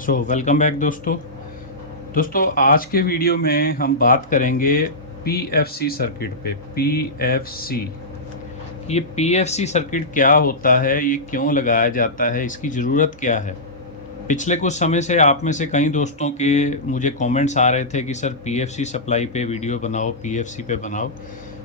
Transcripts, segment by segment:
Welcome back दोस्तों आज के वीडियो में हम बात करेंगे पीएफसी सर्किट पे। पीएफसी, ये पीएफसी सर्किट क्या होता है, ये क्यों लगाया जाता है, इसकी ज़रूरत क्या है। पिछले कुछ समय से आप में से कई दोस्तों के मुझे कमेंट्स आ रहे थे कि सर पीएफसी सप्लाई पे वीडियो बनाओ, पीएफसी पे बनाओ।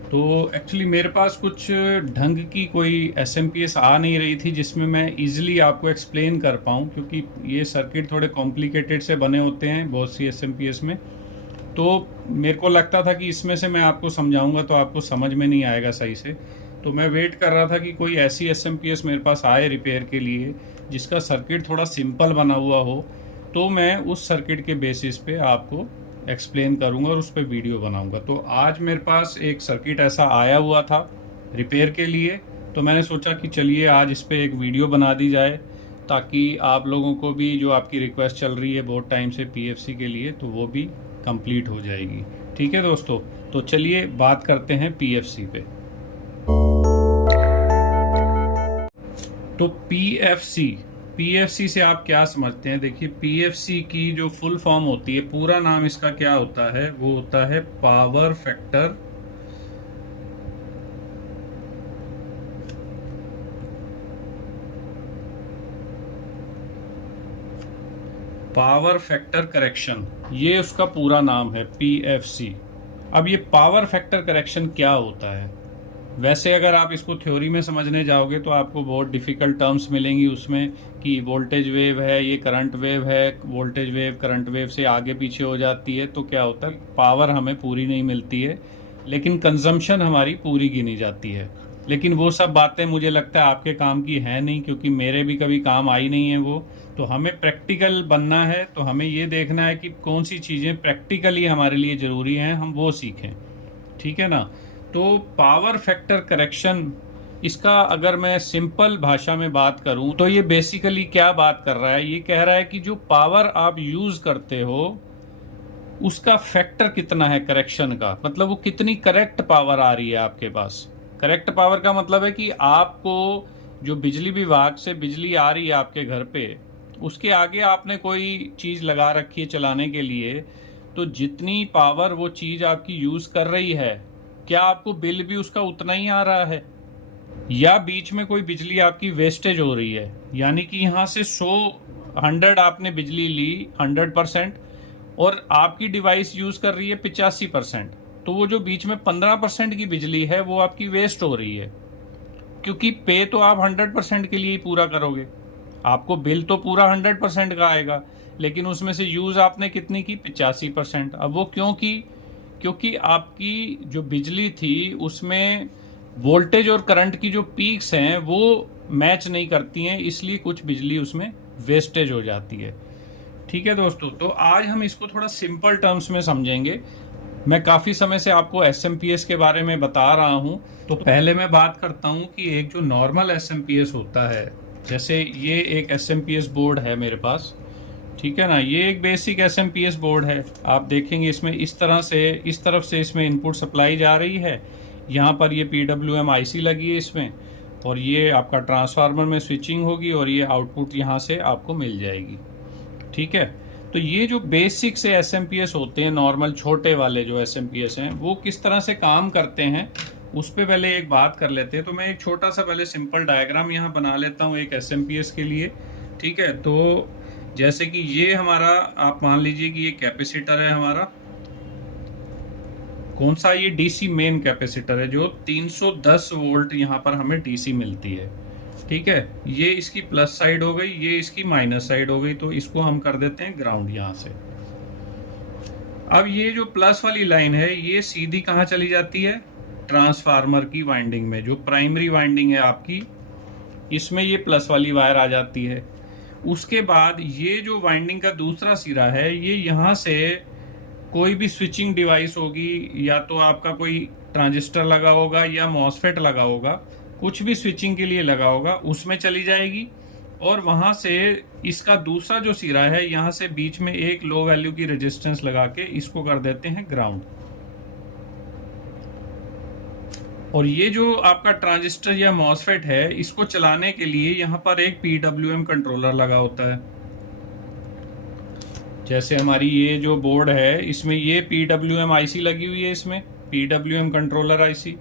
तो एक्चुअली मेरे पास कुछ ढंग की कोई एसएमपीएस आ नहीं रही थी जिसमें मैं इजीली आपको एक्सप्लेन कर पाऊँ, क्योंकि ये सर्किट थोड़े कॉम्प्लिकेटेड से बने होते हैं बहुत सी एसएमपीएस में। तो मेरे को लगता था कि इसमें से मैं आपको समझाऊंगा तो आपको समझ में नहीं आएगा सही से। तो मैं वेट कर रहा था कि कोई ऐसी एसएमपीएस मेरे पास आए रिपेयर के लिए जिसका सर्किट थोड़ा सिंपल बना हुआ हो, तो मैं उस सर्किट के बेसिस पे आपको एक्सप्लेन करूंगा और उस पर वीडियो बनाऊंगा। तो आज मेरे पास एक सर्किट ऐसा आया हुआ था रिपेयर के लिए, तो मैंने सोचा कि चलिए आज इस पर एक वीडियो बना दी जाए, ताकि आप लोगों को भी जो आपकी रिक्वेस्ट चल रही है बहुत टाइम से पीएफसी के लिए, तो वो भी कंप्लीट हो जाएगी। ठीक है दोस्तों, तो चलिए बात करते हैं पीएफसी पे। तो पीएफसी पीएफसी से आप क्या समझते हैं? देखिए, पीएफसी की जो फुल फॉर्म होती है, पूरा नाम इसका क्या होता है, वो होता है पावर फैक्टर करेक्शन। ये उसका पूरा नाम है पीएफसी। अब ये पावर फैक्टर करेक्शन क्या होता है? वैसे अगर आप इसको थ्योरी में समझने जाओगे तो आपको बहुत डिफ़िकल्ट टर्म्स मिलेंगी उसमें, कि वोल्टेज वेव है, ये करंट वेव है, वोल्टेज वेव करंट वेव से आगे पीछे हो जाती है, तो क्या होता है, पावर हमें पूरी नहीं मिलती है, लेकिन कंजम्पशन हमारी पूरी गिनी जाती है। लेकिन वो सब बातें मुझे लगता है आपके काम की है नहीं, क्योंकि मेरे भी कभी काम आई नहीं है वो। तो हमें प्रैक्टिकल बनना है, तो हमें ये देखना है कि कौन सी चीज़ें प्रैक्टिकली हमारे लिए ज़रूरी हैं, हम वो सीखें। ठीक है ना? तो पावर फैक्टर करेक्शन, इसका अगर मैं सिंपल भाषा में बात करूं तो ये बेसिकली क्या बात कर रहा है, ये कह रहा है कि जो पावर आप यूज करते हो उसका फैक्टर कितना है करेक्शन का, मतलब वो कितनी करेक्ट पावर आ रही है आपके पास। करेक्ट पावर का मतलब है कि आपको जो बिजली विभाग से बिजली आ रही है आपके घर पे, उसके आगे आपने कोई चीज लगा रखी है चलाने के लिए, तो जितनी पावर वो चीज आपकी यूज कर रही है, क्या आपको बिल भी उसका उतना ही आ रहा है, या बीच में कोई बिजली आपकी वेस्टेज हो रही है? यानी कि यहाँ से 100 आपने बिजली ली 100%, और आपकी डिवाइस यूज कर रही है 85%, तो वो जो बीच में 15% की बिजली है वो आपकी वेस्ट हो रही है, क्योंकि पे तो आप 100% के लिए ही पूरा करोगे, आपको बिल तो पूरा 100% का आएगा, लेकिन उसमें से यूज आपने कितनी की, 85%। अब वो क्यों की? क्योंकि आपकी जो बिजली थी उसमें वोल्टेज और करंट की जो पीक्स हैं वो मैच नहीं करती हैं, इसलिए कुछ बिजली उसमें वेस्टेज हो जाती है। ठीक है दोस्तों, तो आज हम इसको थोड़ा सिंपल टर्म्स में समझेंगे। मैं काफ़ी समय से आपको एसएमपीएस के बारे में बता रहा हूं, तो पहले मैं बात करता हूं कि एक जो नॉर्मल एसएमपीएस होता है, जैसे ये एक एसएमपीएस बोर्ड है मेरे पास, ठीक है ना, ये एक बेसिक एसएमपीएस बोर्ड है। आप देखेंगे इसमें इस तरह से, इस तरफ से इसमें इनपुट सप्लाई जा रही है, यहाँ पर ये पीडब्ल्यूएम आईसी लगी है इसमें, और ये आपका ट्रांसफार्मर में स्विचिंग होगी और ये आउटपुट यहाँ से आपको मिल जाएगी। ठीक है, तो ये जो बेसिक से एसएमपीएस होते हैं, नॉर्मल छोटे वाले जो एसएमपीएस हैं, वो किस तरह से काम करते हैं उस पर पहले एक बात कर लेते हैं। तो मैं एक छोटा सा पहले सिंपल डायग्राम यहाँ बना लेता हूँ एक एसएमपीएस के लिए। ठीक है, तो जैसे कि ये हमारा, आप मान लीजिए कि ये कैपेसिटर है हमारा, कौन सा, ये डीसी मेन कैपेसिटर है जो 310 वोल्ट यहाँ पर हमें डीसी मिलती है। ठीक है, ये इसकी प्लस साइड हो गई, ये इसकी माइनस साइड हो गई, तो इसको हम कर देते हैं ग्राउंड यहाँ से। अब ये जो प्लस वाली लाइन है ये सीधी कहाँ चली जाती है, ट्रांसफार्मर की वाइंडिंग में, जो प्राइमरी वाइंडिंग है आपकी, इसमें ये प्लस वाली वायर आ जाती है। उसके बाद ये जो वाइंडिंग का दूसरा सिरा है, ये यहाँ से कोई भी स्विचिंग डिवाइस होगी, या तो आपका कोई ट्रांजिस्टर लगा होगा या मॉसफेट लगा होगा, कुछ भी स्विचिंग के लिए लगा होगा, उसमें चली जाएगी। और वहां से इसका दूसरा जो सिरा है, यहाँ से बीच में एक लो वैल्यू की रेजिस्टेंस लगा के इसको कर देते हैं ग्राउंड। और ये जो आपका ट्रांजिस्टर या मॉसफेट है, इसको चलाने के लिए यहाँ पर एक पीडब्ल्यूएम कंट्रोलर लगा होता है। जैसे हमारी ये जो बोर्ड है इसमें ये PWM आईसी लगी हुई है, इसमें PWM कंट्रोलर आईसी।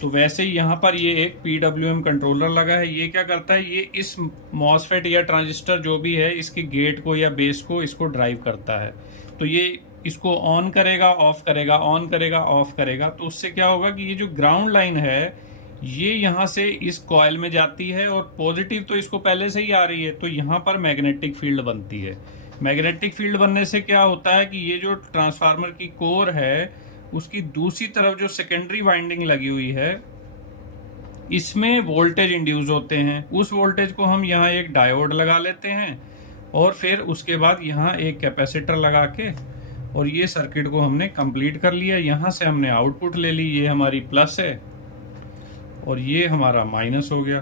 तो वैसे ही यहाँ पर ये एक PWM कंट्रोलर लगा है। ये क्या करता है, ये इस मॉसफेट या ट्रांजिस्टर जो भी है इसके गेट को या बेस को इसको ड्राइव करता है। तो ये इसको ऑन करेगा, ऑफ करेगा, ऑन करेगा, ऑफ करेगा। तो उससे क्या होगा कि ये जो ग्राउंड लाइन है ये यहाँ से इस कॉइल में जाती है और पॉजिटिव तो इसको पहले से ही आ रही है, तो यहाँ पर मैग्नेटिक फील्ड बनती है। मैग्नेटिक फील्ड बनने से क्या होता है कि ये जो ट्रांसफार्मर की कोर है उसकी दूसरी तरफ जो सेकेंडरी वाइंडिंग लगी हुई है इसमें वोल्टेज इंड्यूस होते हैं। उस वोल्टेज को हम यहाँ एक डायोड लगा लेते हैं और फिर उसके बाद यहाँ एक कैपेसिटर लगा के और ये सर्किट को हमने कंप्लीट कर लिया। यहाँ से हमने आउटपुट ले ली, ये हमारी प्लस है और ये हमारा माइनस हो गया।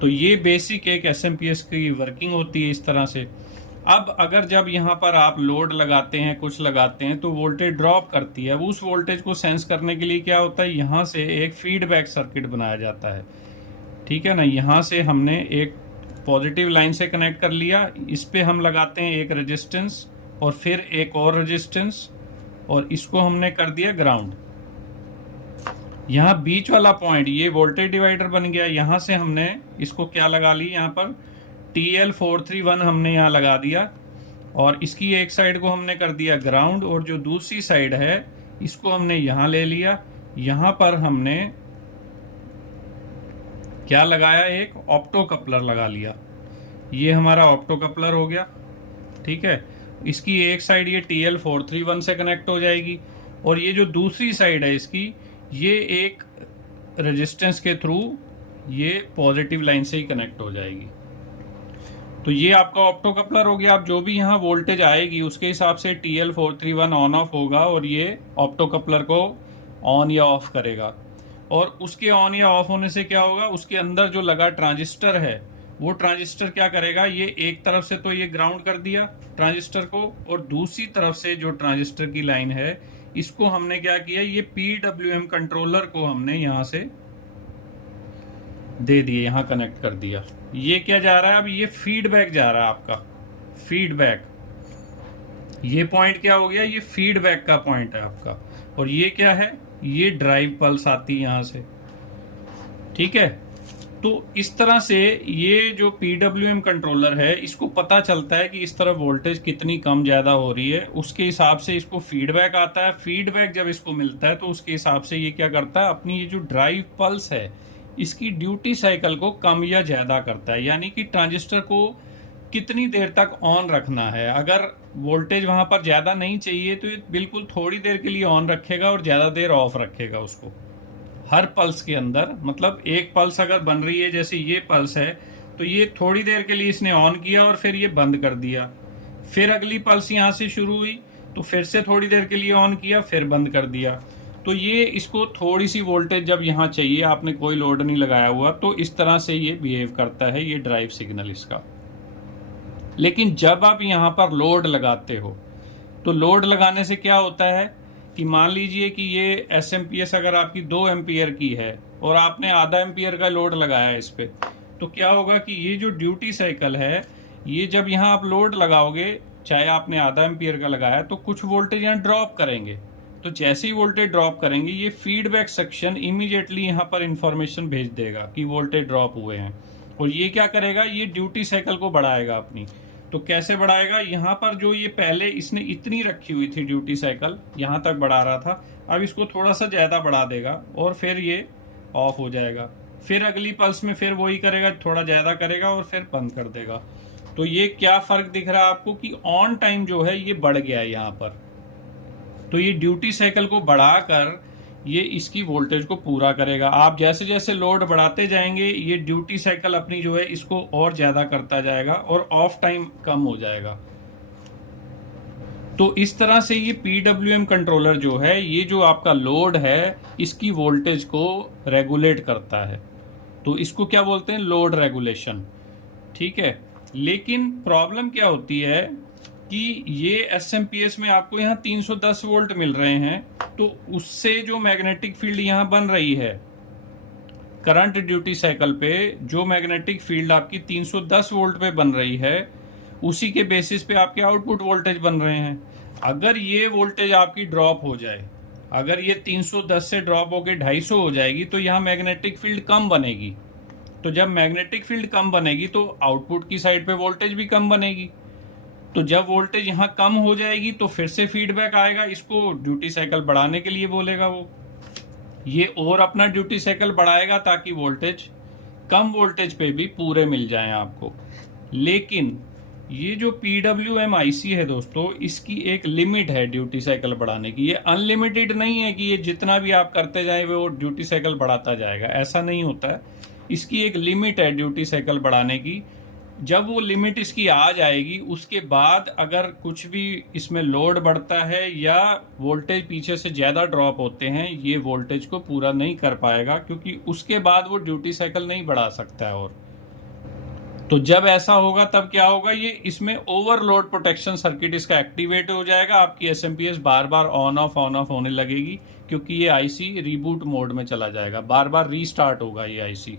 तो ये बेसिक एक एसएमपीएस की वर्किंग होती है इस तरह से। अब अगर जब यहाँ पर आप लोड लगाते हैं, कुछ लगाते हैं, तो वोल्टेज ड्रॉप करती है। अब उस वोल्टेज को सेंस करने के लिए क्या होता है, यहाँ से एक फीडबैक सर्किट बनाया जाता है। ठीक है ना, यहाँ से हमने एक पॉजिटिव लाइन से कनेक्ट कर लिया, इस पे हम लगाते हैं एक रेजिस्टेंस और फिर एक और रेजिस्टेंस और इसको हमने कर दिया ग्राउंड। यहाँ बीच वाला पॉइंट ये वोल्टेज डिवाइडर बन गया। यहाँ से हमने इसको क्या लगा ली, यहाँ पर TL431 हमने यहाँ लगा दिया और इसकी एक साइड को हमने कर दिया ग्राउंड और जो दूसरी साइड है इसको हमने यहाँ ले लिया। यहाँ पर हमने क्या लगाया, एक ऑप्टो कपलर लगा लिया। ये हमारा ऑप्टो कपलर हो गया। ठीक है, इसकी एक साइड ये TL431 से कनेक्ट हो जाएगी और ये जो दूसरी साइड है इसकी ये एक रेजिस्टेंस के थ्रू ये पॉजिटिव लाइन से ही कनेक्ट हो जाएगी। तो ये आपका ऑप्टो कपलर हो गया। आप जो भी यहाँ वोल्टेज आएगी उसके हिसाब से TL431 ऑन ऑफ होगा और ये ऑप्टो कपलर को ऑन या ऑफ करेगा। और उसके ऑन या ऑफ होने से क्या होगा, उसके अंदर जो लगा ट्रांजिस्टर है वो ट्रांजिस्टर क्या करेगा, ये एक तरफ से तो ये ग्राउंड कर दिया ट्रांजिस्टर को और दूसरी तरफ से जो ट्रांजिस्टर की लाइन है इसको हमने क्या किया, ये PWM कंट्रोलर को हमने यहां से दे दिए, यहां कनेक्ट कर दिया। ये क्या जा रहा है, अब ये फीडबैक जा रहा है आपका, फीडबैक। ये पॉइंट क्या हो गया, ये फीडबैक का पॉइंट है आपका। और ये क्या है, ये ड्राइव पल्स आती है यहां से। ठीक है, तो इस तरह से ये जो PWM कंट्रोलर है इसको पता चलता है कि इस तरफ वोल्टेज कितनी कम ज्यादा हो रही है, उसके हिसाब से इसको फीडबैक आता है। फीडबैक जब इसको मिलता है तो उसके हिसाब से ये क्या करता है, अपनी ये जो ड्राइव पल्स है इसकी ड्यूटी साइकिल को कम या ज्यादा करता है। यानी कि ट्रांजिस्टर को कितनी देर तक ऑन रखना है। अगर वोल्टेज वहां पर ज्यादा नहीं चाहिए तो ये बिल्कुल थोड़ी देर के लिए ऑन रखेगा और ज्यादा देर ऑफ रखेगा उसको हर पल्स के अंदर। मतलब एक पल्स अगर बन रही है, जैसे ये पल्स है, तो ये थोड़ी देर के लिए इसने ऑन किया और फिर ये बंद कर दिया। फिर अगली पल्स यहाँ से शुरू हुई तो फिर से थोड़ी देर के लिए ऑन किया, फिर बंद कर दिया। तो ये इसको थोड़ी सी वोल्टेज जब यहाँ चाहिए, आपने कोई लोड नहीं लगाया हुआ, तो इस तरह से ये बिहेव करता है, ये ड्राइव सिग्नल इसका। लेकिन जब आप यहाँ पर लोड लगाते हो तो लोड लगाने से क्या होता है कि मान लीजिए कि ये एसएमपीएस अगर आपकी 2 एम्पियर की है और आपने आधा एम्पियर का लोड लगाया है इस पे, तो क्या होगा कि ये जो ड्यूटी साइकिल है, ये जब यहाँ आप लोड लगाओगे, चाहे आपने आधा एम्पियर का लगाया, तो कुछ वोल्टेज यहाँ ड्रॉप करेंगे। तो जैसे ही वोल्टेज ड्रॉप करेंगे ये फीडबैक सेक्शन इमीडिएटली यहाँ पर इंफॉर्मेशन भेज देगा कि वोल्टेज ड्रॉप हुए हैं। और ये क्या करेगा, ये ड्यूटी साइकिल को बढ़ाएगा अपनी। तो कैसे बढ़ाएगा, यहाँ पर जो ये पहले इसने इतनी रखी हुई थी ड्यूटी साइकिल, यहाँ तक बढ़ा रहा था, अब इसको थोड़ा सा ज़्यादा बढ़ा देगा और फिर ये ऑफ हो जाएगा। फिर अगली पल्स में फिर वही करेगा, थोड़ा ज़्यादा करेगा और फिर बंद कर देगा। तो ये क्या फ़र्क दिख रहा है आपको कि ऑन टाइम जो है ये बढ़ गया है यहाँ पर। तो ये ड्यूटी साइकिल को बढ़ाकर ये इसकी वोल्टेज को पूरा करेगा। आप जैसे जैसे लोड बढ़ाते जाएंगे ये ड्यूटी साइकिल अपनी जो है इसको और ज्यादा करता जाएगा और ऑफ टाइम कम हो जाएगा। तो इस तरह से ये PWM कंट्रोलर जो है, ये जो आपका लोड है इसकी वोल्टेज को रेगुलेट करता है। तो इसको क्या बोलते हैं, लोड रेगुलेशन। ठीक है, लेकिन प्रॉब्लम क्या होती है कि ये एसएमपीएस में आपको यहाँ 310 वोल्ट मिल रहे हैं, तो उससे जो मैग्नेटिक फील्ड यहाँ बन रही है करंट ड्यूटी साइकिल पे, जो मैग्नेटिक फील्ड आपकी 310 वोल्ट पे बन रही है, उसी के बेसिस पे आपके आउटपुट वोल्टेज बन रहे हैं। अगर ये वोल्टेज आपकी ड्रॉप हो जाए, अगर ये 310 से ड्रॉप होकर 250 हो जाएगी, तो यहाँ मैग्नेटिक फील्ड कम बनेगी। तो जब मैग्नेटिक फील्ड कम बनेगी तो आउटपुट की साइड पे वोल्टेज भी कम बनेगी। तो जब वोल्टेज यहाँ कम हो जाएगी तो फिर से फीडबैक आएगा, इसको ड्यूटी साइकिल बढ़ाने के लिए बोलेगा वो। ये और अपना ड्यूटी साइकिल बढ़ाएगा ताकि वोल्टेज कम वोल्टेज पे भी पूरे मिल जाएं आपको। लेकिन ये जो PWM IC है दोस्तों, इसकी एक लिमिट है ड्यूटी साइकिल बढ़ाने की। ये अनलिमिटेड नहीं है कि ये जितना भी आप करते जाए वो ड्यूटी साइकिल बढ़ाता जाएगा, ऐसा नहीं होता है। इसकी एक लिमिट है ड्यूटी साइकिल बढ़ाने की। जब वो लिमिट इसकी आ जाएगी उसके बाद अगर कुछ भी इसमें लोड बढ़ता है या वोल्टेज पीछे से ज़्यादा ड्रॉप होते हैं, ये वोल्टेज को पूरा नहीं कर पाएगा, क्योंकि उसके बाद वो ड्यूटी साइकिल नहीं बढ़ा सकता है। और तो जब ऐसा होगा तब क्या होगा, ये इसमें ओवरलोड प्रोटेक्शन सर्किट इसका एक्टिवेट हो जाएगा। आपकी SMPS bar bar on off होने लगेगी, क्योंकि ये IC रीबूट मोड में चला जाएगा, बार बार रीस्टार्ट होगा ये IC,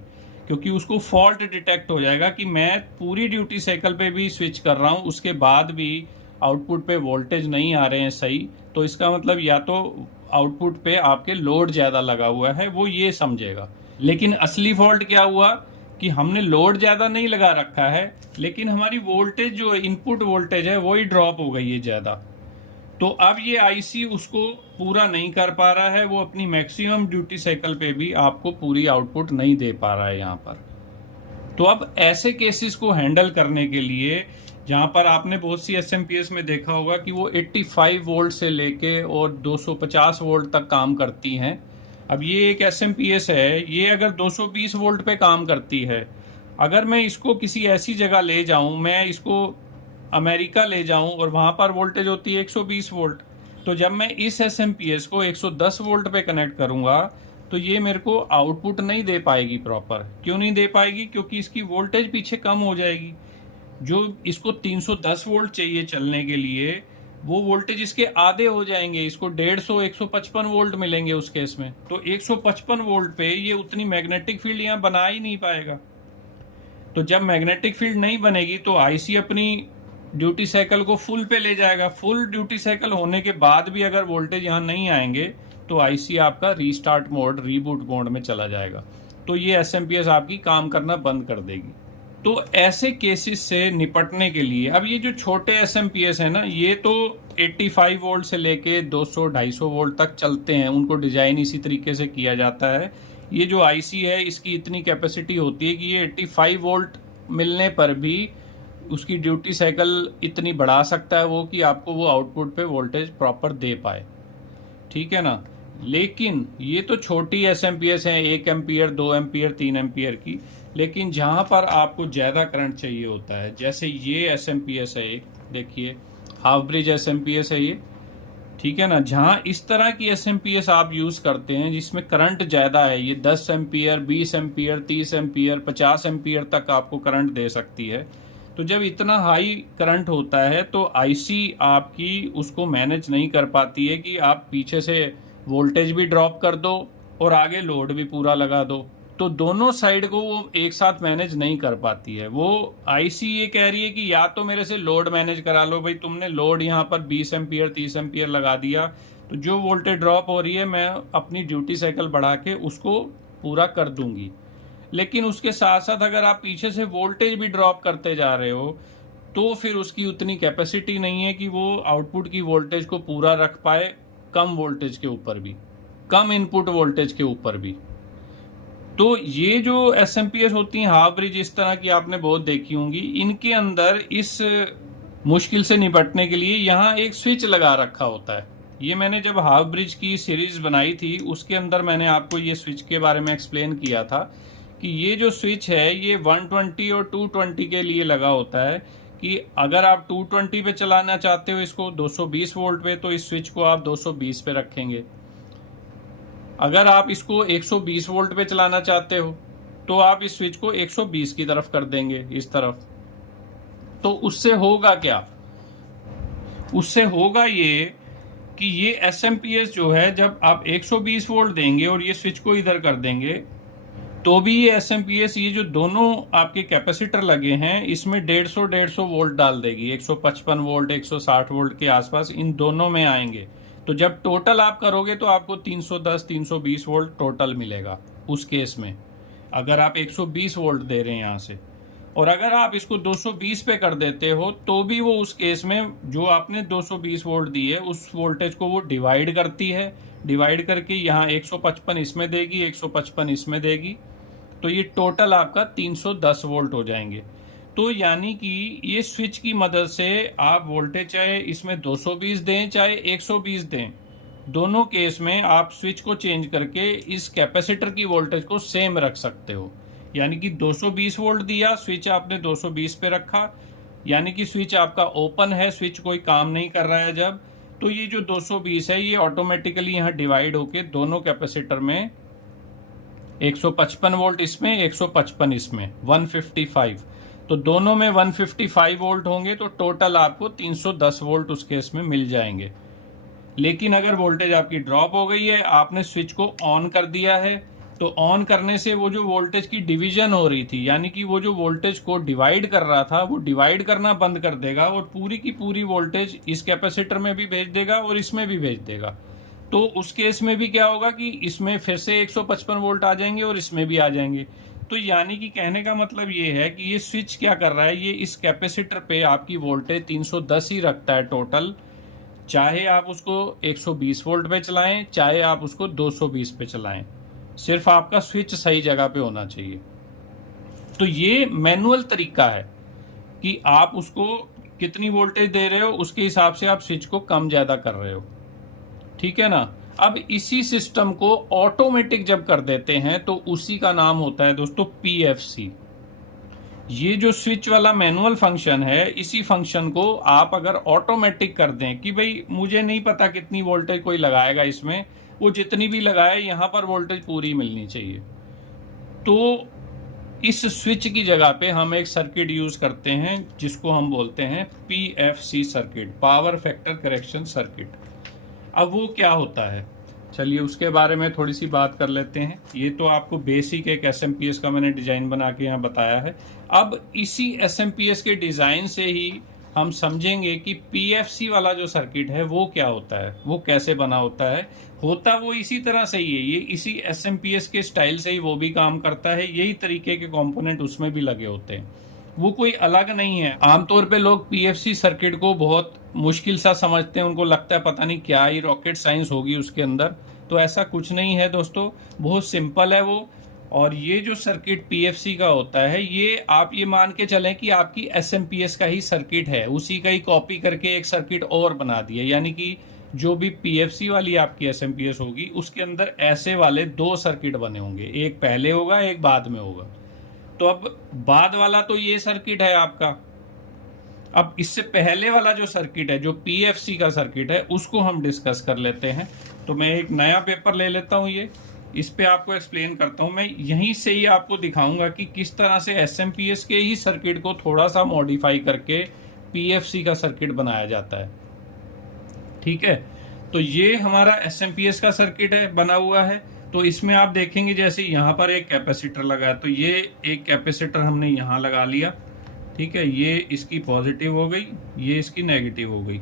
क्योंकि उसको फॉल्ट डिटेक्ट हो जाएगा कि मैं पूरी ड्यूटी साइकिल पे भी स्विच कर रहा हूँ, उसके बाद भी आउटपुट पे वोल्टेज नहीं आ रहे हैं सही। तो इसका मतलब या तो आउटपुट पे आपके लोड ज़्यादा लगा हुआ है, वो ये समझेगा। लेकिन असली फॉल्ट क्या हुआ कि हमने लोड ज़्यादा नहीं लगा रखा है, लेकिन हमारी वोल्टेज जो इनपुट वोल्टेज है वही ड्रॉप हो गई है ज़्यादा। तो अब ये IC उसको पूरा नहीं कर पा रहा है, वो अपनी मैक्सिमम ड्यूटी साइकिल पे भी आपको पूरी आउटपुट नहीं दे पा रहा है यहाँ पर। तो अब ऐसे केसेस को हैंडल करने के लिए, जहाँ पर आपने बहुत सी SMPS में देखा होगा कि वो 85 वोल्ट से लेके और 250 वोल्ट तक काम करती हैं। अब ये एक SMPS है, ये अगर 220 वोल्ट पे काम करती है, अगर मैं इसको किसी ऐसी जगह ले जाऊं, मैं इसको अमेरिका ले जाऊं और वहां पर वोल्टेज होती है 120 वोल्ट, तो जब मैं इस SMPS को 110 वोल्ट पे कनेक्ट करूंगा तो ये मेरे को आउटपुट नहीं दे पाएगी प्रॉपर। क्यों नहीं दे पाएगी? क्योंकि इसकी वोल्टेज पीछे कम हो जाएगी। जो इसको 310 वोल्ट चाहिए चलने के लिए, वो वोल्टेज इसके आधे हो जाएंगे, इसको 150 155 वोल्ट मिलेंगे उस केस में। तो 155 वोल्ट पे ये उतनी मैग्नेटिक फील्ड यहाँ बना ही नहीं पाएगा। तो जब मैग्नेटिक फील्ड नहीं बनेगी तो IC अपनी ड्यूटी साइकिल को फुल पे ले जाएगा। फुल ड्यूटी साइकिल होने के बाद भी अगर वोल्टेज यहाँ नहीं आएंगे तो IC आपका रीस्टार्ट मोड, रीबूट मोड में चला जाएगा। तो ये SMPS आपकी काम करना बंद कर देगी। तो ऐसे केसेस से निपटने के लिए, अब ये जो छोटे SMPS है ना, ये तो 85 वोल्ट से लेके 200-250 वोल्ट तक चलते हैं, उनको डिजाइन इसी तरीके से किया जाता है। ये जो IC है इसकी इतनी कैपेसिटी होती है कि ये 85 वोल्ट मिलने पर भी उसकी ड्यूटी साइकिल इतनी बढ़ा सकता है वो, कि आपको वो आउटपुट पे वोल्टेज प्रॉपर दे पाए। ठीक है ना। लेकिन ये तो छोटी SMPS है, 1 एम्पियर 2 एम्पियर 3 एम्पियर की। लेकिन जहाँ पर आपको ज़्यादा करंट चाहिए होता है, जैसे ये SMPS है एक, देखिए हाफ ब्रिज SMPS है ये, ठीक है ना। जहाँ इस तरह की SMPS आप यूज़ करते हैं जिसमें करंट ज़्यादा है, ये 10 एम्पियर 20 एम्पियर 30 एम्पियर 50 एम्पियर तक आपको करंट दे सकती है। तो जब इतना हाई करंट होता है तो IC आपकी उसको मैनेज नहीं कर पाती है कि आप पीछे से वोल्टेज भी ड्रॉप कर दो और आगे लोड भी पूरा लगा दो। तो दोनों साइड को वो एक साथ मैनेज नहीं कर पाती है। वो IC ये कह रही है कि या तो मेरे से लोड मैनेज करा लो, भाई तुमने लोड यहाँ पर 20 एम्पियर 30 एम्पियर लगा दिया, तो जो वोल्टेज ड्रॉप हो रही है मैं अपनी ड्यूटी साइकिल बढ़ा के उसको पूरा कर दूंगी। लेकिन उसके साथ साथ अगर आप पीछे से वोल्टेज भी ड्रॉप करते जा रहे हो तो फिर उसकी उतनी कैपेसिटी नहीं है कि वो आउटपुट की वोल्टेज को पूरा रख पाए, कम वोल्टेज के ऊपर भी, कम इनपुट वोल्टेज के ऊपर भी। तो ये जो SMPS होती हैं हाफ ब्रिज, इस तरह की आपने बहुत देखी होंगी, इनके अंदर इस मुश्किल से निपटने के लिए यहाँ एक स्विच लगा रखा होता है। ये मैंने जब हाफ ब्रिज की सीरीज बनाई थी उसके अंदर मैंने आपको ये स्विच के बारे में एक्सप्लेन किया था कि ये जो स्विच है ये 120 और 220 के लिए लगा होता है, कि अगर आप 220 पे चलाना चाहते हो इसको 220 वोल्ट पे, तो इस स्विच को आप 220 पे रखेंगे। अगर आप इसको 120 वोल्ट पे चलाना चाहते हो तो आप इस स्विच को 120 की तरफ कर देंगे, इस तरफ। तो उससे होगा क्या? उससे होगा ये कि ये SMPS जो है, जब आप 120 वोल्ट देंगे और ये स्विच को इधर कर देंगे तो भी ये एसएमपीएस, ये जो दोनों आपके कैपेसिटर लगे हैं, इसमें 150 वोल्ट डाल देगी। 155 वोल्ट, 160 वोल्ट के आसपास इन दोनों में आएंगे। तो जब टोटल आप करोगे तो आपको 310 320 वोल्ट टोटल मिलेगा उस केस में, अगर आप 120 वोल्ट दे रहे हैं यहाँ से। और अगर आप इसको 220 पे कर देते हो तो भी वो उस केस में जो आपने 220 वोल्ट दी है उस वोल्टेज को वो डिवाइड करती है। डिवाइड करके यहाँ 155 इसमें देगी, 155 इसमें देगी, तो ये टोटल आपका 310 वोल्ट हो जाएंगे। तो यानी कि ये स्विच की मदद से आप वोल्टेज चाहे इसमें 220 दें चाहे 120 दें, दोनों केस में आप स्विच को चेंज करके इस कैपेसिटर की वोल्टेज को सेम रख सकते हो। यानी कि 220 वोल्ट दिया, स्विच आपने 220 पे रखा, यानी कि स्विच आपका ओपन है, स्विच कोई काम नहीं कर रहा है जब, तो ये जो 220 है ये ऑटोमेटिकली यहाँ डिवाइड होके दोनों कैपेसिटर में 155 वोल्ट इसमें, 155 इसमें, 155, तो दोनों में 155 वोल्ट होंगे, तो टोटल आपको 310 वोल्ट उस केस में मिल जाएंगे। लेकिन अगर वोल्टेज आपकी ड्रॉप हो गई है, आपने स्विच को ऑन कर दिया है, तो ऑन करने से वो जो वोल्टेज की डिवीजन हो रही थी, यानी कि वो जो वोल्टेज को डिवाइड कर रहा था वो डिवाइड करना बंद कर देगा और पूरी की पूरी वोल्टेज इस कैपेसिटर में भी भेज देगा और इसमें भी भेज देगा। तो उस केस में भी क्या होगा कि इसमें फिर से 155 वोल्ट आ जाएंगे और इसमें भी आ जाएंगे। तो यानी कि कहने का मतलब ये है कि ये स्विच क्या कर रहा है, ये इस कैपेसिटर पे आपकी वोल्टेज 310 ही रखता है टोटल, चाहे आप उसको 120 वोल्ट पे चलाएं चाहे आप उसको 220 पे चलाएं, सिर्फ आपका स्विच सही जगह पे होना चाहिए। तो ये मैनुअल तरीका है कि आप उसको कितनी वोल्टेज दे रहे हो उसके हिसाब से आप स्विच को कम ज्यादा कर रहे हो, ठीक है ना। अब इसी सिस्टम को ऑटोमेटिक जब कर देते हैं तो उसी का नाम होता है दोस्तों पीएफसी। ये जो स्विच वाला मैनुअल फंक्शन है, इसी फंक्शन को आप अगर ऑटोमेटिक कर दें कि भाई मुझे नहीं पता कितनी वोल्टेज कोई लगाएगा इसमें, वो जितनी भी लगाए यहाँ पर वोल्टेज पूरी मिलनी चाहिए, तो इस स्विच की जगह पे हम एक सर्किट यूज करते हैं जिसको हम बोलते हैं PFC circuit, power factor correction circuit. अब वो क्या होता है, चलिए उसके बारे में थोड़ी सी बात कर लेते हैं। ये तो आपको बेसिक एक एसएमपीएस का मैंने डिजाइन बना के यहाँ बताया है। अब इसी एसएमपीएस के डिजाइन से ही हम समझेंगे कि पीएफसी वाला जो सर्किट है वो क्या होता है, वो कैसे बना होता है। होता वो इसी तरह से ही है, ये इसी एसएमपीएस के स्टाइल से ही वो भी काम करता है, यही तरीके के कंपोनेंट उसमें भी लगे होते हैं, वो कोई अलग नहीं है। आमतौर पे लोग पीएफसी सर्किट को बहुत मुश्किल सा समझते हैं, उनको लगता है पता नहीं क्या ही रॉकेट साइंस होगी उसके अंदर, तो ऐसा कुछ नहीं है दोस्तों, बहुत सिंपल है वो। और ये जो सर्किट पीएफसी का होता है, ये आप ये मान के चलें कि आपकी एसएमपीएस का ही सर्किट है, उसी का ही कॉपी करके एक सर्किट और बना दिया। यानी कि जो भी पीएफसी वाली आपकी एसएमपीएस होगी उसके अंदर ऐसे वाले दो सर्किट बने होंगे, एक पहले होगा एक बाद में होगा। तो अब बाद वाला तो ये सर्किट है आपका। अब इससे पहले वाला जो सर्किट है, जो पीएफसी का सर्किट है, उसको हम डिस्कस कर लेते हैं। तो मैं एक नया पेपर ले लेता हूं, ये इस पे आपको एक्सप्लेन करता हूं। मैं यहीं से ही आपको दिखाऊंगा कि किस तरह से एसएमपीएस के ही सर्किट को थोड़ा सा मॉडिफाई करके पीएफसी का सर्किट बनाया जाता है, ठीक है। तो ये हमारा एसएमपीएस का सर्किट है, बना हुआ है। तो इसमें आप देखेंगे जैसे यहाँ पर एक कैपेसिटर लगा है, तो ये एक कैपेसिटर हमने यहाँ लगा लिया, ठीक है। ये इसकी पॉजिटिव हो गई, ये इसकी नेगेटिव हो गई।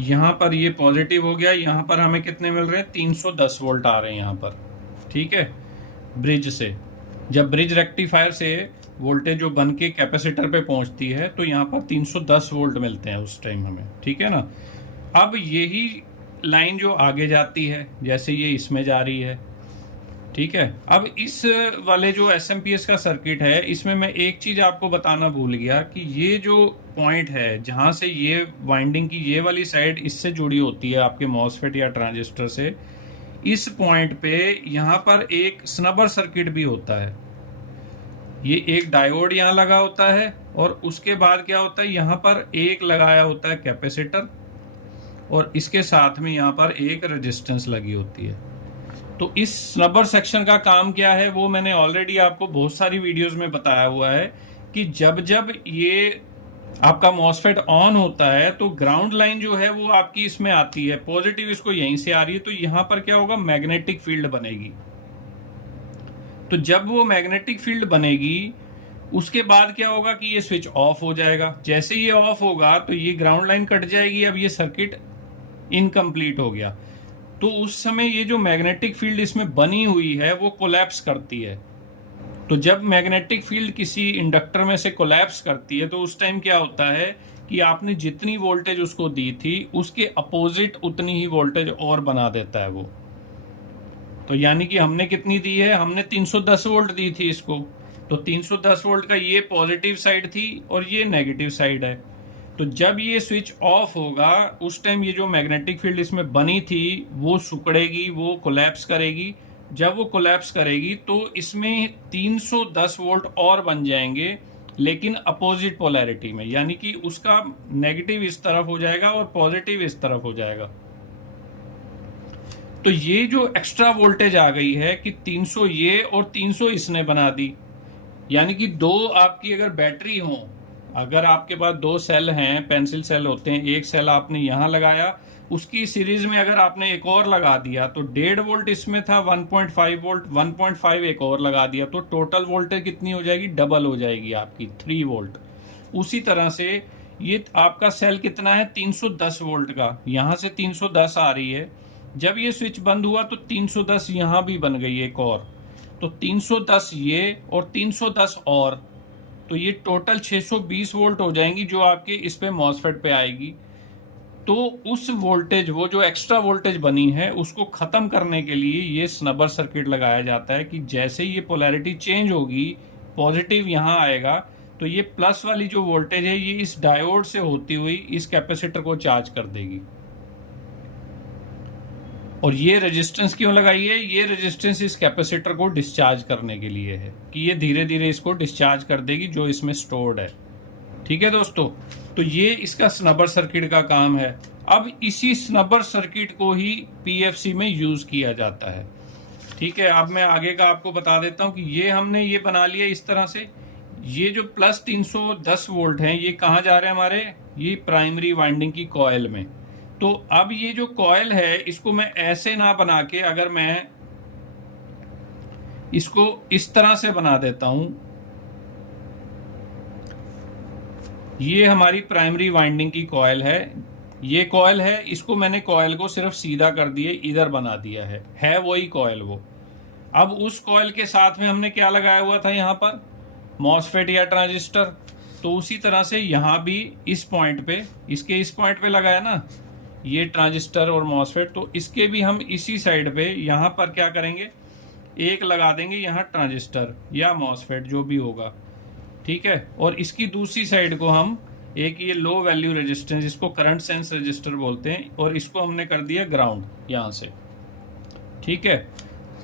यहाँ पर ये पॉजिटिव हो गया, यहाँ पर हमें कितने मिल रहे हैं, 310 वोल्ट आ रहे हैं यहाँ पर, ठीक है। ब्रिज से, जब ब्रिज रेक्टिफायर से वोल्टेज जो बन के कैपेसिटर पे पहुंचती है तो यहाँ पर 310 वोल्ट मिलते हैं उस टाइम हमें, ठीक है ना। अब यही लाइन जो आगे जाती है, जैसे ये इसमें जा रही है, ठीक है। अब इस वाले जो एसएमपीएस का सर्किट है, इसमें मैं एक चीज आपको बताना भूल गया कि ये जो पॉइंट है जहां से ये वाइंडिंग की ये वाली साइड इससे जुड़ी होती है आपके मॉसफेट या ट्रांजिस्टर से, इस पॉइंट पे यहाँ पर एक स्नबर सर्किट भी होता है। ये एक डायोड यहाँ लगा होता है और उसके बाद क्या होता है, यहाँ पर एक लगाया होता है कैपेसिटर और इसके साथ में यहाँ पर एक रेजिस्टेंस लगी होती है। तो इस स्नबर सेक्शन का काम क्या है वो मैंने ऑलरेडी आपको बहुत सारी वीडियोस में बताया हुआ है कि जब जब ये आपका मॉसफेट ऑन होता है तो ग्राउंड लाइन जो है वो आपकी इसमें आती है, पॉजिटिव इसको यहीं से आ रही है, तो यहाँ पर क्या होगा, मैग्नेटिक फील्ड बनेगी। तो जब वो मैग्नेटिक फील्ड बनेगी उसके बाद क्या होगा कि ये स्विच ऑफ हो जाएगा। जैसे ये ऑफ होगा तो ये ग्राउंड लाइन कट जाएगी, अब ये सर्किट इनकम्प्लीट हो गया। तो उस समय ये जो मैग्नेटिक फील्ड इसमें बनी हुई है वो कोलैप्स करती है। तो जब मैग्नेटिक फील्ड किसी इंडक्टर में से कोलैप्स करती है तो उस टाइम क्या होता है कि आपने जितनी वोल्टेज उसको दी थी उसके अपोजिट उतनी ही वोल्टेज और बना देता है वो। तो यानी कि हमने कितनी दी है, हमने 310 वोल्ट दी थी इसको, तो 310 वोल्ट का ये पॉजिटिव साइड थी और ये नेगेटिव साइड है। तो जब ये स्विच ऑफ होगा उस टाइम ये जो मैग्नेटिक फील्ड इसमें बनी थी वो सिकुड़ेगी, वो कोलैप्स करेगी। जब वो कोलैप्स करेगी तो इसमें 310 वोल्ट और बन जाएंगे, लेकिन अपोजिट पोलैरिटी में, यानी कि उसका नेगेटिव इस तरफ हो जाएगा और पॉजिटिव इस तरफ हो जाएगा। तो ये जो एक्स्ट्रा वोल्टेज आ गई है कि 300 ये और 300 इसने बना दी, यानी कि दो आपकी अगर बैटरी हो, अगर आपके पास दो सेल हैं, पेंसिल सेल होते हैं, एक सेल आपने यहाँ लगाया, उसकी सीरीज में अगर आपने एक और लगा दिया तो 1.5 वोल्ट इसमें था, 1.5 वोल्ट, 1.5 एक और लगा दिया तो टोटल वोल्टेज कितनी हो जाएगी, डबल हो जाएगी आपकी 3 वोल्ट। उसी तरह से ये आपका सेल कितना है, 310 वोल्ट का, यहाँ से 310 आ रही है। जब ये स्विच बंद हुआ तो 310 यहाँ भी बन गई एक और, तो 310 ये और 310 और, तो ये टोटल 620 वोल्ट हो जाएंगी जो आपके इस पे मॉसफेट पे आएगी। तो उस वोल्टेज, वो जो एक्स्ट्रा वोल्टेज बनी है उसको खत्म करने के लिए ये स्नबर सर्किट लगाया जाता है कि जैसे ये पोलैरिटी चेंज होगी, पॉजिटिव यहाँ आएगा तो ये प्लस वाली जो वोल्टेज है ये इस डायोड से होती हुई इस कैपेसिटर को चार्ज कर देगी। और ये रेजिस्टेंस क्यों लगाई है, ये रेजिस्टेंस इस कैपेसिटर को डिस्चार्ज करने के लिए है कि ये धीरे धीरे इसको डिस्चार्ज कर देगी जो इसमें स्टोर्ड है। ठीक है दोस्तों, तो ये इसका स्नबर सर्किट का काम है। अब इसी स्नबर सर्किट को ही पीएफसी में यूज किया जाता है। ठीक है, अब मैं आगे का आपको बता देता हूं कि ये हमने ये बना लिया इस तरह से। ये जो प्लस 310 वोल्ट हैं ये कहाँ जा रहे हैं हमारे, ये प्राइमरी वाइंडिंग की कॉइल में। तो अब ये जो कॉइल है इसको मैं ऐसे ना बना के, अगर मैं इसको इस तरह से बना देता हूं, ये हमारी प्राइमरी वाइंडिंग की कॉइल है, ये कॉइल है, इसको मैंने कॉइल को सिर्फ सीधा कर दिए, इधर बना दिया है वही कॉइल वो। अब उस कॉइल के साथ में हमने क्या लगाया हुआ था, यहाँ पर मॉसफेट या ट्रांजिस्टर। तो उसी तरह से यहाँ भी इस पॉइंट पे, इसके इस पॉइंट पे लगाया ना ये ट्रांजिस्टर और मॉसफेट, तो इसके भी हम इसी साइड पे यहाँ पर क्या करेंगे, एक लगा देंगे यहाँ ट्रांजिस्टर या मॉसफेट जो भी होगा। ठीक है, और इसकी दूसरी साइड को हम एक ये लो वैल्यू रेजिस्टेंस, इसको करंट सेंस रजिस्टर बोलते हैं, और इसको हमने कर दिया ग्राउंड यहाँ से। ठीक है,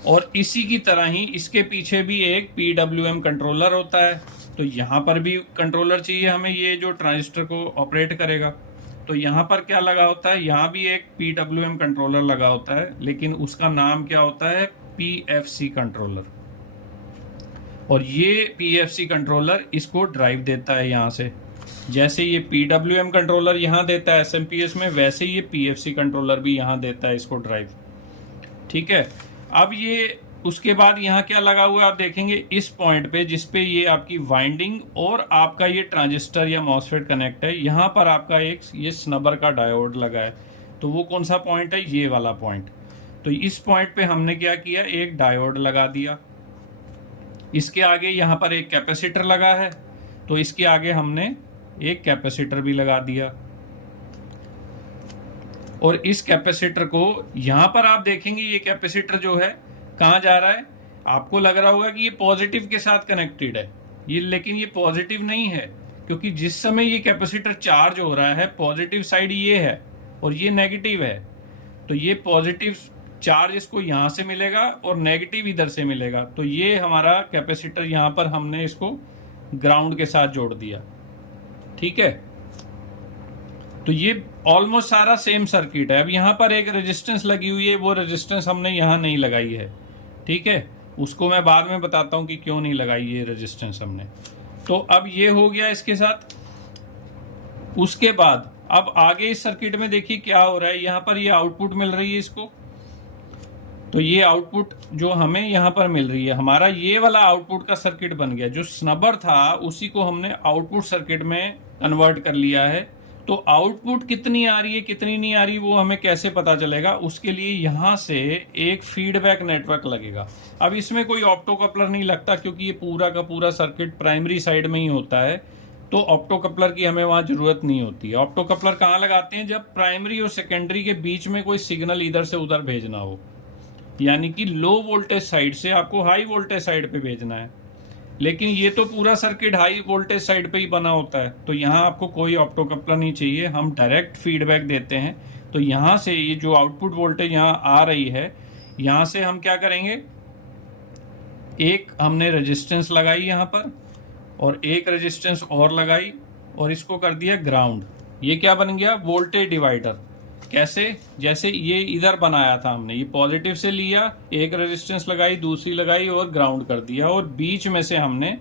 और इसी की तरह ही इसके पीछे भी एक PWM कंट्रोलर होता है, तो यहाँ पर भी कंट्रोलर चाहिए हमें, ये जो ट्रांजिस्टर को ऑपरेट करेगा। तो यहाँ पर क्या लगा होता है, यहाँ भी एक PWM कंट्रोलर लगा होता है, लेकिन उसका नाम क्या होता है, PFC कंट्रोलर। और ये PFC कंट्रोलर इसको ड्राइव देता है यहाँ से। जैसे ये PWM कंट्रोलर यहाँ देता है SMPS में, वैसे ये PFC कंट्रोलर भी यहाँ देता है इसको ड्राइव। ठीक है, अब ये उसके बाद यहाँ क्या लगा हुआ है आप देखेंगे इस पॉइंट पे, जिसपे ये आपकी वाइंडिंग और आपका ये ट्रांजिस्टर या मॉसफेट कनेक्ट है, यहाँ पर आपका एक ये स्नबर का डायोड लगा है। तो वो कौन सा पॉइंट है, ये वाला पॉइंट। तो इस पॉइंट पे हमने क्या किया, एक डायोड लगा दिया। इसके आगे यहाँ पर एक कैपेसिटर लगा है, तो इसके आगे हमने एक कैपेसिटर भी लगा दिया। और इस कैपेसिटर को यहाँ पर आप देखेंगे, ये कैपेसिटर जो है कहाँ जा रहा है, आपको लग रहा होगा कि ये पॉजिटिव के साथ कनेक्टेड है, ये लेकिन ये पॉजिटिव नहीं है, क्योंकि जिस समय ये कैपेसिटर चार्ज हो रहा है पॉजिटिव साइड ये है और ये नेगेटिव है। तो ये पॉजिटिव चार्ज इसको यहाँ से मिलेगा और नेगेटिव इधर से मिलेगा। तो ये हमारा कैपेसिटर यहाँ पर हमने इसको ग्राउंड के साथ जोड़ दिया। ठीक है, तो ये ऑलमोस्ट सारा सेम सर्किट है। अब यहाँ पर एक रेजिस्टेंस लगी हुई है, वो रेजिस्टेंस हमने यहाँ नहीं लगाई है। ठीक है, उसको मैं बाद में बताता हूँ कि क्यों नहीं लगाई ये रेजिस्टेंस हमने। तो अब ये हो गया इसके साथ। उसके बाद अब आगे इस सर्किट में देखिए क्या हो रहा है, यहाँ पर ये आउटपुट मिल रही है इसको, तो ये आउटपुट जो हमें यहाँ पर मिल रही है, हमारा ये वाला आउटपुट का सर्किट बन गया। जो स्नबर था उसी को हमने आउटपुट सर्किट में कन्वर्ट कर लिया है। तो आउटपुट कितनी आ रही है कितनी नहीं आ रही वो हमें कैसे पता चलेगा? उसके लिए यहाँ से एक फीडबैक नेटवर्क लगेगा। अब इसमें कोई ऑप्टो कपलर नहीं लगता क्योंकि ये पूरा का पूरा सर्किट प्राइमरी साइड में ही होता है, तो ऑप्टो कपलर की हमें वहाँ जरूरत नहीं होती है। ऑप्टो कपलर कहाँ लगाते हैं? जब प्राइमरी और सेकेंडरी के बीच में कोई सिग्नल इधर से उधर भेजना हो, यानी कि लो वोल्टेज साइड से आपको हाई वोल्टेज साइड पे भेजना है। लेकिन ये तो पूरा सर्किट हाई वोल्टेज साइड पे ही बना होता है, तो यहाँ आपको कोई ऑप्टो कपलर नहीं चाहिए, हम डायरेक्ट फीडबैक देते हैं। तो यहाँ से ये जो आउटपुट वोल्टेज यहाँ आ रही है, यहाँ से हम क्या करेंगे, एक हमने रेजिस्टेंस लगाई यहाँ पर और एक रेजिस्टेंस और लगाई और इसको कर दिया ग्राउंड। ये क्या बन गया? Voltage divider. कैसे? जैसे ये इधर बनाया था हमने, ये पॉजिटिव से लिया, एक रेजिस्टेंस लगाई, दूसरी लगाई और ग्राउंड कर दिया, और बीच में से हमने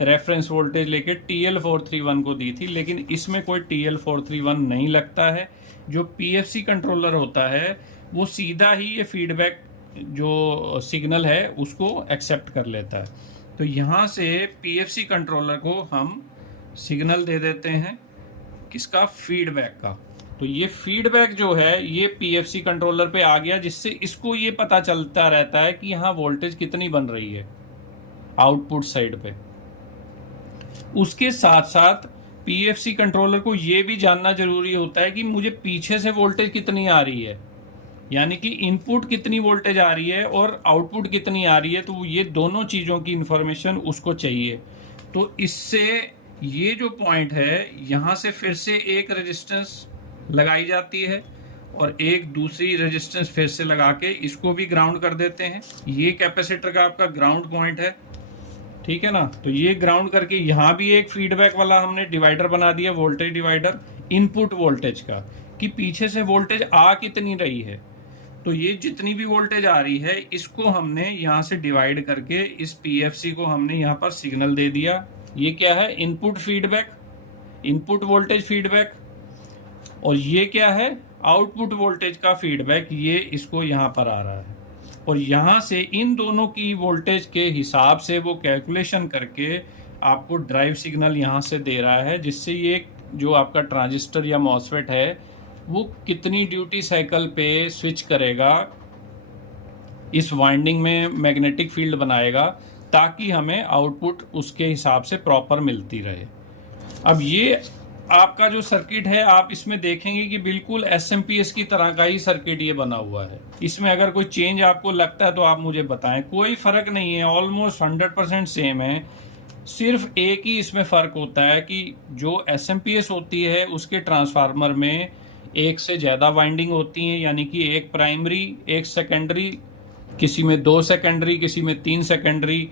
रेफरेंस वोल्टेज लेके TL431 को दी थी। लेकिन इसमें कोई TL431 नहीं लगता है। जो PFC कंट्रोलर होता है वो सीधा ही ये फीडबैक जो सिग्नल है उसको एक्सेप्ट कर लेता है। तो यहाँ से PFC कंट्रोलर को हम सिग्नल दे देते हैं, किसका? फीडबैक का। तो ये फीडबैक जो है ये PFC कंट्रोलर पे आ गया, जिससे इसको ये पता चलता रहता है कि यहाँ वोल्टेज कितनी बन रही है आउटपुट साइड पे। उसके साथ साथ PFC कंट्रोलर को ये भी जानना जरूरी होता है कि मुझे पीछे से वोल्टेज कितनी आ रही है, यानी कि इनपुट कितनी वोल्टेज आ रही है और आउटपुट कितनी आ रही है। तो ये दोनों चीज़ों की इंफॉर्मेशन उसको चाहिए। तो इससे ये जो पॉइंट है, यहाँ से फिर से एक रेजिस्टेंस लगाई जाती है और एक दूसरी रेजिस्टेंस फिर से लगा के इसको भी ग्राउंड कर देते हैं। ये कैपेसिटर का आपका ग्राउंड पॉइंट है, ठीक है ना। तो ये ग्राउंड करके यहाँ भी एक फीडबैक वाला हमने डिवाइडर बना दिया, वोल्टेज डिवाइडर इनपुट वोल्टेज का, कि पीछे से वोल्टेज आ कितनी रही है। तो ये जितनी भी वोल्टेज आ रही है इसको हमने यहाँ से डिवाइड करके इस PFC को हमने यहाँ पर सिग्नल दे दिया। ये क्या है? Input feedback, input voltage feedback. और ये क्या है? आउटपुट वोल्टेज का फीडबैक। ये इसको यहाँ पर आ रहा है और यहाँ से इन दोनों की वोल्टेज के हिसाब से वो कैलकुलेशन करके आपको ड्राइव सिग्नल यहाँ से दे रहा है, जिससे ये जो आपका ट्रांजिस्टर या मॉसफेट है वो कितनी ड्यूटी साइकिल पे स्विच करेगा, इस वाइंडिंग में मैग्नेटिक फील्ड बनाएगा, ताकि हमें आउटपुट उसके हिसाब से प्रॉपर मिलती रहे। अब ये आपका जो सर्किट है, आप इसमें देखेंगे कि बिल्कुल SMPS की तरह का ही सर्किट ये बना हुआ है। इसमें अगर कोई चेंज आपको लगता है तो आप मुझे बताएं। कोई फर्क नहीं है, ऑलमोस्ट 100% सेम है। सिर्फ एक ही इसमें फ़र्क होता है कि जो SMPS होती है उसके ट्रांसफार्मर में एक से ज़्यादा वाइंडिंग होती हैं, यानी कि एक प्राइमरी एक सेकेंडरी, किसी में 2 सेकेंडरी, किसी में 3 सेकेंडरी।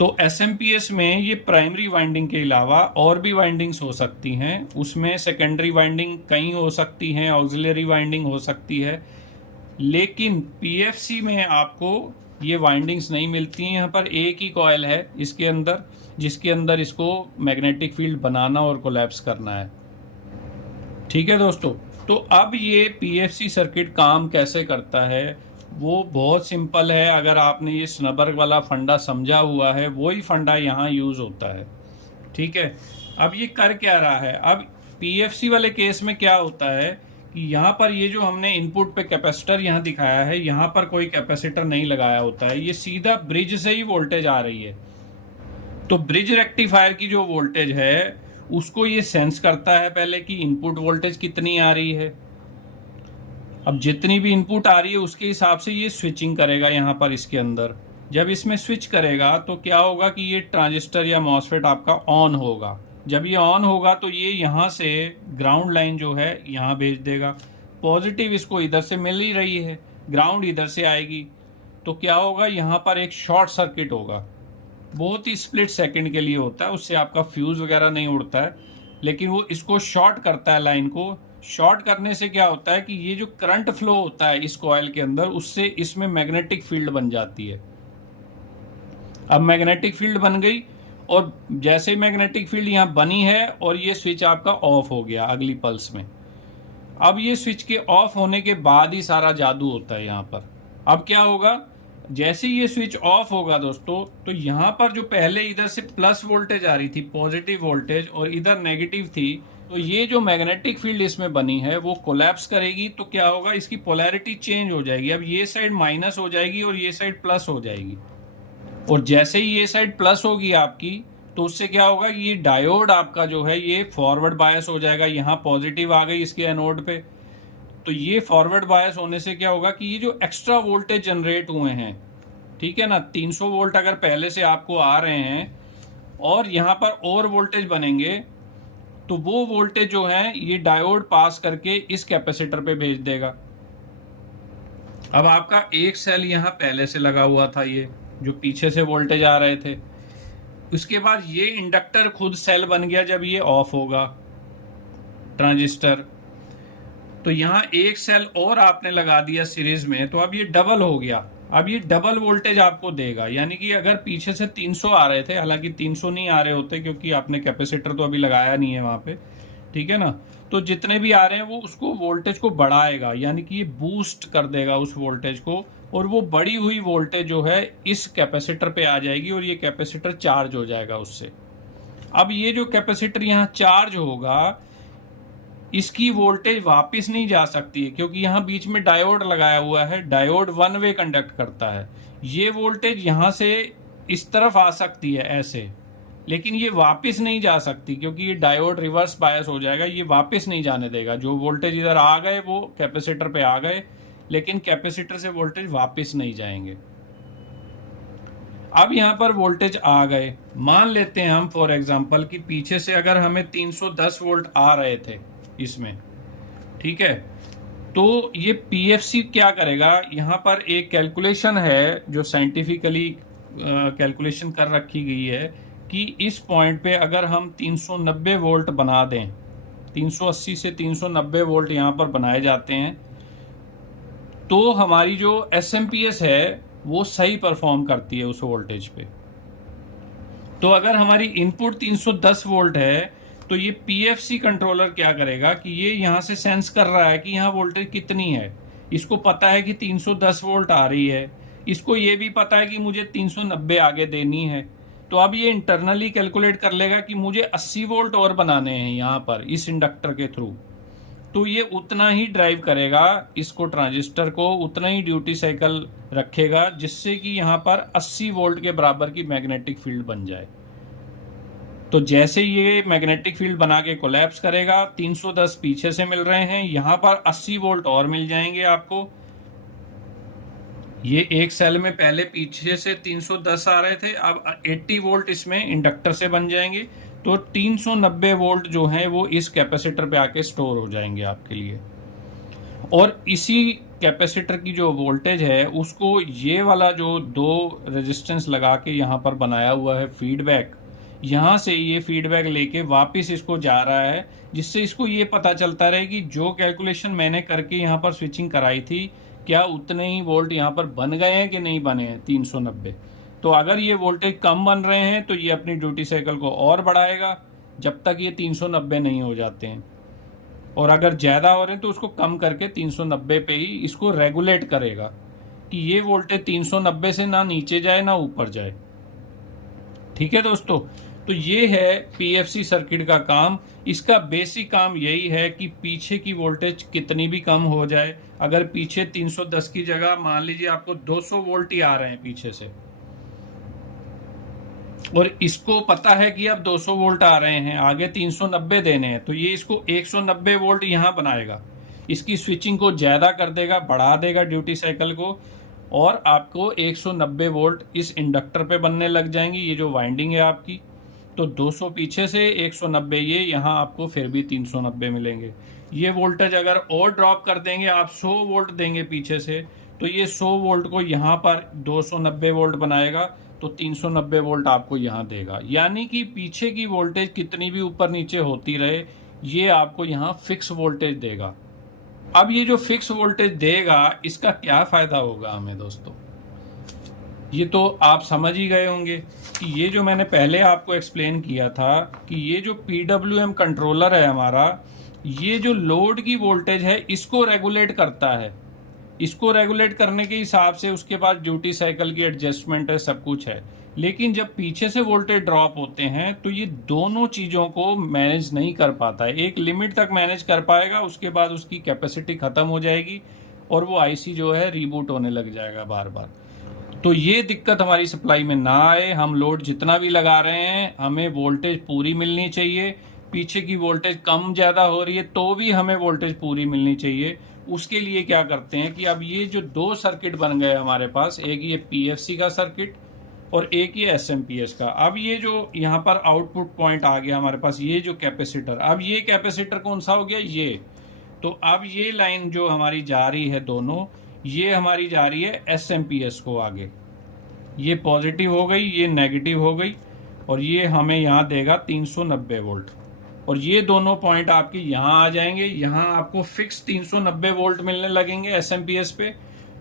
तो SMPS में ये प्राइमरी वाइंडिंग के अलावा और भी वाइंडिंग्स हो सकती हैं, उसमें सेकेंडरी वाइंडिंग कई हो सकती हैं, ऑक्सिलरी वाइंडिंग हो सकती है। लेकिन PFC में आपको ये वाइंडिंग्स नहीं मिलती हैं। यहाँ पर एक ही कॉइल है इसके अंदर, जिसके अंदर इसको मैग्नेटिक फील्ड बनाना और कोलैप्स करना है। ठीक है दोस्तों, तो अब ये PFC सर्किट काम कैसे करता है वो बहुत सिंपल है। अगर आपने ये स्नबर वाला फंडा समझा हुआ है, वही फंडा यहाँ यूज़ होता है। ठीक है, अब ये कर क्या रहा है? अब PFC वाले केस में क्या होता है कि यहाँ पर ये जो हमने इनपुट पे कैपेसिटर यहाँ दिखाया है, यहाँ पर कोई कैपेसिटर नहीं लगाया होता है, ये सीधा ब्रिज से ही वोल्टेज आ रही है। तो ब्रिज रेक्टिफायर की जो वोल्टेज है उसको ये सेंस करता है पहले कि इनपुट वोल्टेज कितनी आ रही है। अब जितनी भी इनपुट आ रही है उसके हिसाब से ये स्विचिंग करेगा यहाँ पर इसके अंदर। जब इसमें स्विच करेगा तो क्या होगा कि ये ट्रांजिस्टर या मॉसफेट आपका ऑन होगा। जब ये ऑन होगा तो ये यहाँ से ग्राउंड लाइन जो है यहाँ भेज देगा। पॉजिटिव इसको इधर से मिल ही रही है, ग्राउंड इधर से आएगी, तो क्या होगा, यहाँ पर एक शॉर्ट सर्किट होगा। बहुत ही स्प्लिट सेकंड के लिए होता है, उससे आपका फ्यूज़ वगैरह नहीं उड़ता है, लेकिन वो इसको शॉर्ट करता है। लाइन को शॉर्ट करने से क्या होता है कि ये जो करंट फ्लो होता है इस कॉइल के अंदर, उससे इसमें मैग्नेटिक फील्ड बन जाती है। अब मैग्नेटिक फील्ड बन गई और जैसे ही मैग्नेटिक फील्ड यहाँ बनी है और ये स्विच आपका ऑफ हो गया अगली पल्स में। अब ये स्विच के ऑफ होने के बाद ही सारा जादू होता है यहाँ पर। अब क्या होगा, जैसे ये स्विच ऑफ होगा दोस्तों, तो यहां पर जो पहले इधर से प्लस वोल्टेज आ रही थी, पॉजिटिव वोल्टेज, और इधर नेगेटिव थी, तो ये जो मैग्नेटिक फील्ड इसमें बनी है वो कोलैप्स करेगी। तो क्या होगा, इसकी पोलैरिटी चेंज हो जाएगी। अब ये साइड माइनस हो जाएगी और ये साइड प्लस हो जाएगी। और जैसे ही ये साइड प्लस होगी आपकी, तो उससे क्या होगा, ये डायोड आपका जो है ये फॉरवर्ड बायस हो जाएगा। यहाँ पॉजिटिव आ गई इसके एनोड पे, तो ये फॉरवर्ड बायस होने से क्या होगा कि ये जो एक्स्ट्रा वोल्टेज जनरेट हुए हैं, ठीक है ना, 300 वोल्ट अगर पहले से आपको आ रहे हैं और यहाँ पर और वोल्टेज बनेंगे, तो वो वोल्टेज जो है ये डायोड पास करके इस कैपेसिटर पे भेज देगा। अब आपका एक सेल यहाँ पहले से लगा हुआ था, ये जो पीछे से वोल्टेज आ रहे थे, उसके बाद ये इंडक्टर खुद सेल बन गया जब ये ऑफ होगा ट्रांजिस्टर, तो यहाँ एक सेल और आपने लगा दिया सीरीज में, तो अब ये डबल हो गया। अब ये डबल वोल्टेज आपको देगा, यानी कि अगर पीछे से 300 आ रहे थे, हालांकि 300 नहीं आ रहे होते क्योंकि आपने कैपेसिटर तो अभी लगाया नहीं है वहां पे, ठीक है ना, तो जितने भी आ रहे हैं वो उसको वोल्टेज को बढ़ाएगा, यानी कि ये बूस्ट कर देगा उस वोल्टेज को, और वो बढ़ी हुई वोल्टेज जो है इस कैपेसिटर पे आ जाएगी और ये कैपेसिटर चार्ज हो जाएगा उससे। अब ये जो कैपेसिटर यहाँ चार्ज होगा, इसकी वोल्टेज वापस नहीं जा सकती है क्योंकि यहाँ बीच में डायोड लगाया हुआ है। डायोड वन वे कंडक्ट करता है। ये वोल्टेज यहाँ से इस तरफ आ सकती है ऐसे, लेकिन ये वापस नहीं जा सकती क्योंकि ये डायोड रिवर्स बायस हो जाएगा, ये वापस नहीं जाने देगा। जो वोल्टेज इधर आ गए वो कैपेसिटर पे आ गए, लेकिन कैपेसिटर से वोल्टेज वापस नहीं जाएंगे। अब यहाँ पर वोल्टेज आ गए, मान लेते हैं हम फॉर एग्जांपल कि पीछे से अगर हमें 310 वोल्ट आ रहे थे इसमें, ठीक है, तो ये पीएफसी क्या करेगा, यहाँ पर एक कैलकुलेशन है जो साइंटिफिकली कैलकुलेशन कर रखी गई है कि इस पॉइंट पे अगर हम 390 वोल्ट बना दें, 380 से 390 वोल्ट यहाँ पर बनाए जाते हैं, तो हमारी जो एसएमपीएस है वो सही परफॉर्म करती है उस वोल्टेज पे। तो अगर हमारी इनपुट 310 वोल्ट है, तो ये पीएफसी कंट्रोलर क्या करेगा कि ये यहाँ से सेंस कर रहा है कि यहाँ वोल्टेज कितनी है। इसको पता है कि 310 वोल्ट आ रही है, इसको ये भी पता है कि मुझे 390 आगे देनी है। तो अब ये इंटरनली कैलकुलेट कर लेगा कि मुझे 80 वोल्ट और बनाने हैं यहाँ पर इस इंडक्टर के थ्रू, तो ये उतना ही ड्राइव करेगा इसको, ट्रांजिस्टर को उतना ही ड्यूटी साइकिल रखेगा, जिससे कि यहाँ पर 80 वोल्ट के बराबर की मैग्नेटिक फील्ड बन जाए। तो जैसे ये मैग्नेटिक फील्ड बना के कोलैप्स करेगा, 310 पीछे से मिल रहे हैं, यहाँ पर 80 वोल्ट और मिल जाएंगे आपको। ये एक सेल में पहले पीछे से 310 आ रहे थे, अब 80 वोल्ट इसमें इंडक्टर से बन जाएंगे, तो 390 वोल्ट जो है वो इस कैपेसिटर पे आके स्टोर हो जाएंगे आपके लिए। और इसी कैपेसिटर की जो वोल्टेज है उसको ये वाला जो दो रेजिस्टेंस लगा के यहाँ पर बनाया हुआ है फीडबैक, यहाँ से ये फीडबैक लेके वापस इसको जा रहा है, जिससे इसको ये पता चलता रहे कि जो कैलकुलेशन मैंने करके यहाँ पर स्विचिंग कराई थी, क्या उतने ही वोल्ट यहाँ पर बन गए हैं कि नहीं बने हैं 390। तो अगर ये वोल्टेज कम बन रहे हैं तो ये अपनी ड्यूटी साइकिल को और बढ़ाएगा जब तक ये 390 नहीं हो जाते हैं, और अगर ज़्यादा हो रहे हैं तो उसको कम करके 390 पे ही इसको रेगुलेट करेगा कि ये वोल्टेज 390 से ना नीचे जाए ना ऊपर जाए। ठीक है दोस्तों, तो ये है पीएफसी सर्किट का काम। इसका बेसिक काम यही है कि पीछे की वोल्टेज कितनी भी कम हो जाए, अगर पीछे 310 की जगह मान लीजिए आपको 200 वोल्ट ही आ रहे हैं पीछे से, और इसको पता है कि अब 200 वोल्ट आ रहे हैं, आगे 390 देने हैं, तो ये इसको 190 वोल्ट यहाँ बनाएगा, इसकी स्विचिंग को ज़्यादा कर देगा, बढ़ा देगा ड्यूटी साइकिल को, और आपको 190 वोल्ट इस इंडक्टर पे बनने लग जाएंगी। ये जो वाइंडिंग है आपकी, तो 200 पीछे से 190 ये, यहाँ आपको फिर भी 390 मिलेंगे। ये वोल्टेज अगर और ड्रॉप कर देंगे, आप 100 वोल्ट देंगे पीछे से, तो ये 100 वोल्ट को यहाँ पर 290 वोल्ट बनाएगा, तो 390 वोल्ट आपको यहाँ देगा। यानी कि पीछे की वोल्टेज कितनी भी ऊपर नीचे होती रहे, ये आपको यहाँ फिक्स वोल्टेज देगा। अब ये जो फिक्स वोल्टेज देगा, इसका क्या फायदा होगा हमें दोस्तों, ये तो आप समझ ही गए होंगे कि ये जो मैंने पहले आपको एक्सप्लेन किया था कि ये जो PWM कंट्रोलर है हमारा, ये जो लोड की वोल्टेज है इसको रेगुलेट करता है। इसको रेगुलेट करने के हिसाब से उसके पास ड्यूटी साइकिल की एडजस्टमेंट है, सब कुछ है। लेकिन जब पीछे से वोल्टेज ड्रॉप होते हैं तो ये दोनों चीज़ों को मैनेज नहीं कर पाता है। एक लिमिट तक मैनेज कर पाएगा, उसके बाद उसकी कैपेसिटी ख़त्म हो जाएगी और वो आईसी जो है रीबूट होने लग जाएगा बार बार। तो ये दिक्कत हमारी सप्लाई में ना आए, हम लोड जितना भी लगा रहे हैं हमें वोल्टेज पूरी मिलनी चाहिए। पीछे की वोल्टेज कम ज़्यादा हो रही है तो भी हमें वोल्टेज पूरी मिलनी चाहिए। उसके लिए क्या करते हैं कि अब ये जो दो सर्किट बन गए हमारे पास, एक ये पीएफसी का सर्किट और एक ये एसएमपीएस का। अब ये जो यहाँ पर आउटपुट पॉइंट आ गया हमारे पास, ये जो कैपेसिटर, अब ये कैपेसिटर कौन सा हो गया, ये। तो अब ये लाइन जो हमारी जा रही है दोनों, ये हमारी जा रही है एसएमपीएस को आगे। ये पॉजिटिव हो गई, ये नेगेटिव हो गई, और ये हमें यहाँ देगा 390 वोल्ट। और ये दोनों पॉइंट आपके यहाँ आ जाएंगे, यहाँ आपको फिक्स 390 वोल्ट मिलने लगेंगे एसएमपीएस पे।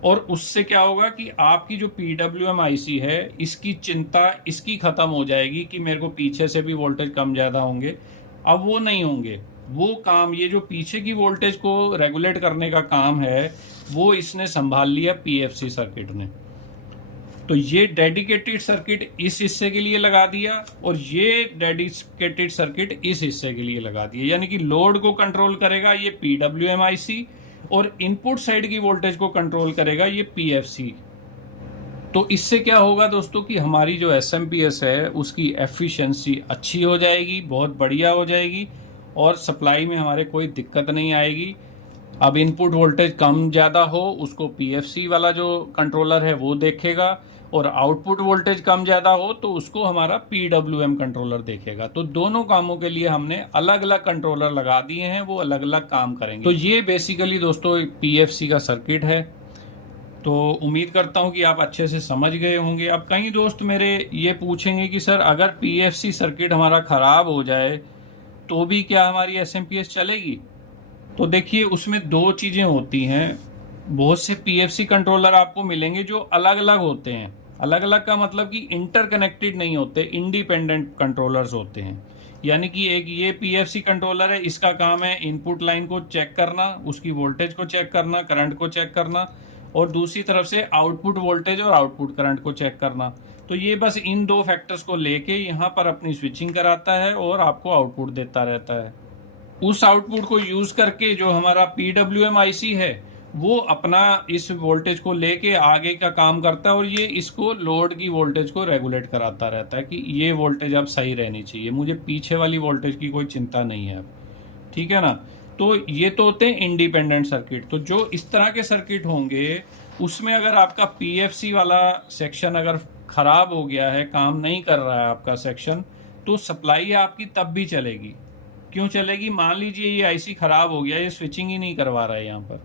और उससे क्या होगा कि आपकी जो पीडब्ल्यूएम आईसी है, इसकी चिंता इसकी ख़त्म हो जाएगी कि मेरे को पीछे से भी वोल्टेज कम ज़्यादा होंगे। अब वो नहीं होंगे, वो काम, ये जो पीछे की वोल्टेज को रेगुलेट करने का काम है वो इसने संभाल लिया पीएफसी सर्किट ने। तो ये डेडिकेटेड सर्किट इस हिस्से के लिए लगा दिया और ये डेडिकेटेड सर्किट इस हिस्से के लिए लगा दिया। यानी कि लोड को कंट्रोल करेगा ये पीडब्ल्यूएम आईसी और इनपुट साइड की वोल्टेज को कंट्रोल करेगा ये पीएफसी। तो इससे क्या होगा दोस्तों कि हमारी जो एसएमपीएस है उसकी एफिशिएंसी अच्छी हो जाएगी, बहुत बढ़िया हो जाएगी, और सप्लाई में हमारे कोई दिक्कत नहीं आएगी। अब इनपुट वोल्टेज कम ज़्यादा हो उसको पीएफसी वाला जो कंट्रोलर है वो देखेगा, और आउटपुट वोल्टेज कम ज़्यादा हो तो उसको हमारा पीडब्ल्यूएम कंट्रोलर देखेगा। तो दोनों कामों के लिए हमने अलग अलग कंट्रोलर लगा दिए हैं, वो अलग अलग काम करेंगे। तो ये बेसिकली दोस्तों पीएफसी का सर्किट है। तो उम्मीद करता हूँ कि आप अच्छे से समझ गए होंगे। अब कई दोस्त मेरे ये पूछेंगे कि सर अगर पीएफसी सर्किट हमारा ख़राब हो जाए तो भी क्या हमारी एसएमपीएस चलेगी? तो देखिए उसमें दो चीज़ें होती हैं। बहुत से पीएफसी कंट्रोलर आपको मिलेंगे जो अलग अलग होते हैं। अलग अलग का मतलब कि इंटरकनेक्टेड नहीं होते, इंडिपेंडेंट कंट्रोलर्स होते हैं। यानी कि एक ये पीएफसी कंट्रोलर है, इसका काम है इनपुट लाइन को चेक करना, उसकी वोल्टेज को चेक करना, करंट को चेक करना, और दूसरी तरफ से आउटपुट वोल्टेज और आउटपुट करंट को चेक करना। तो ये बस इन दो फैक्टर्स को लेके यहाँ पर अपनी स्विचिंग कराता है और आपको आउटपुट देता रहता है। उस आउटपुट को यूज़ करके जो हमारा पीडब्ल्यूएम आईसी है वो अपना इस वोल्टेज को लेके आगे का काम करता है, और ये इसको लोड की वोल्टेज को रेगुलेट कराता रहता है कि ये वोल्टेज अब सही रहनी चाहिए, मुझे पीछे वाली वोल्टेज की कोई चिंता नहीं है अब, ठीक है ना। तो ये तो होते हैं इंडिपेंडेंट सर्किट। तो जो इस तरह के सर्किट होंगे उसमें अगर आपका पीएफसी वाला सेक्शन अगर ख़राब हो गया है, काम नहीं कर रहा है आपका सेक्शन, तो सप्लाई आपकी तब भी चलेगी। क्यों चलेगी? मान लीजिए ये आईसी ख़राब हो गया, ये स्विचिंग ही नहीं करवा रहा है यहाँ पर,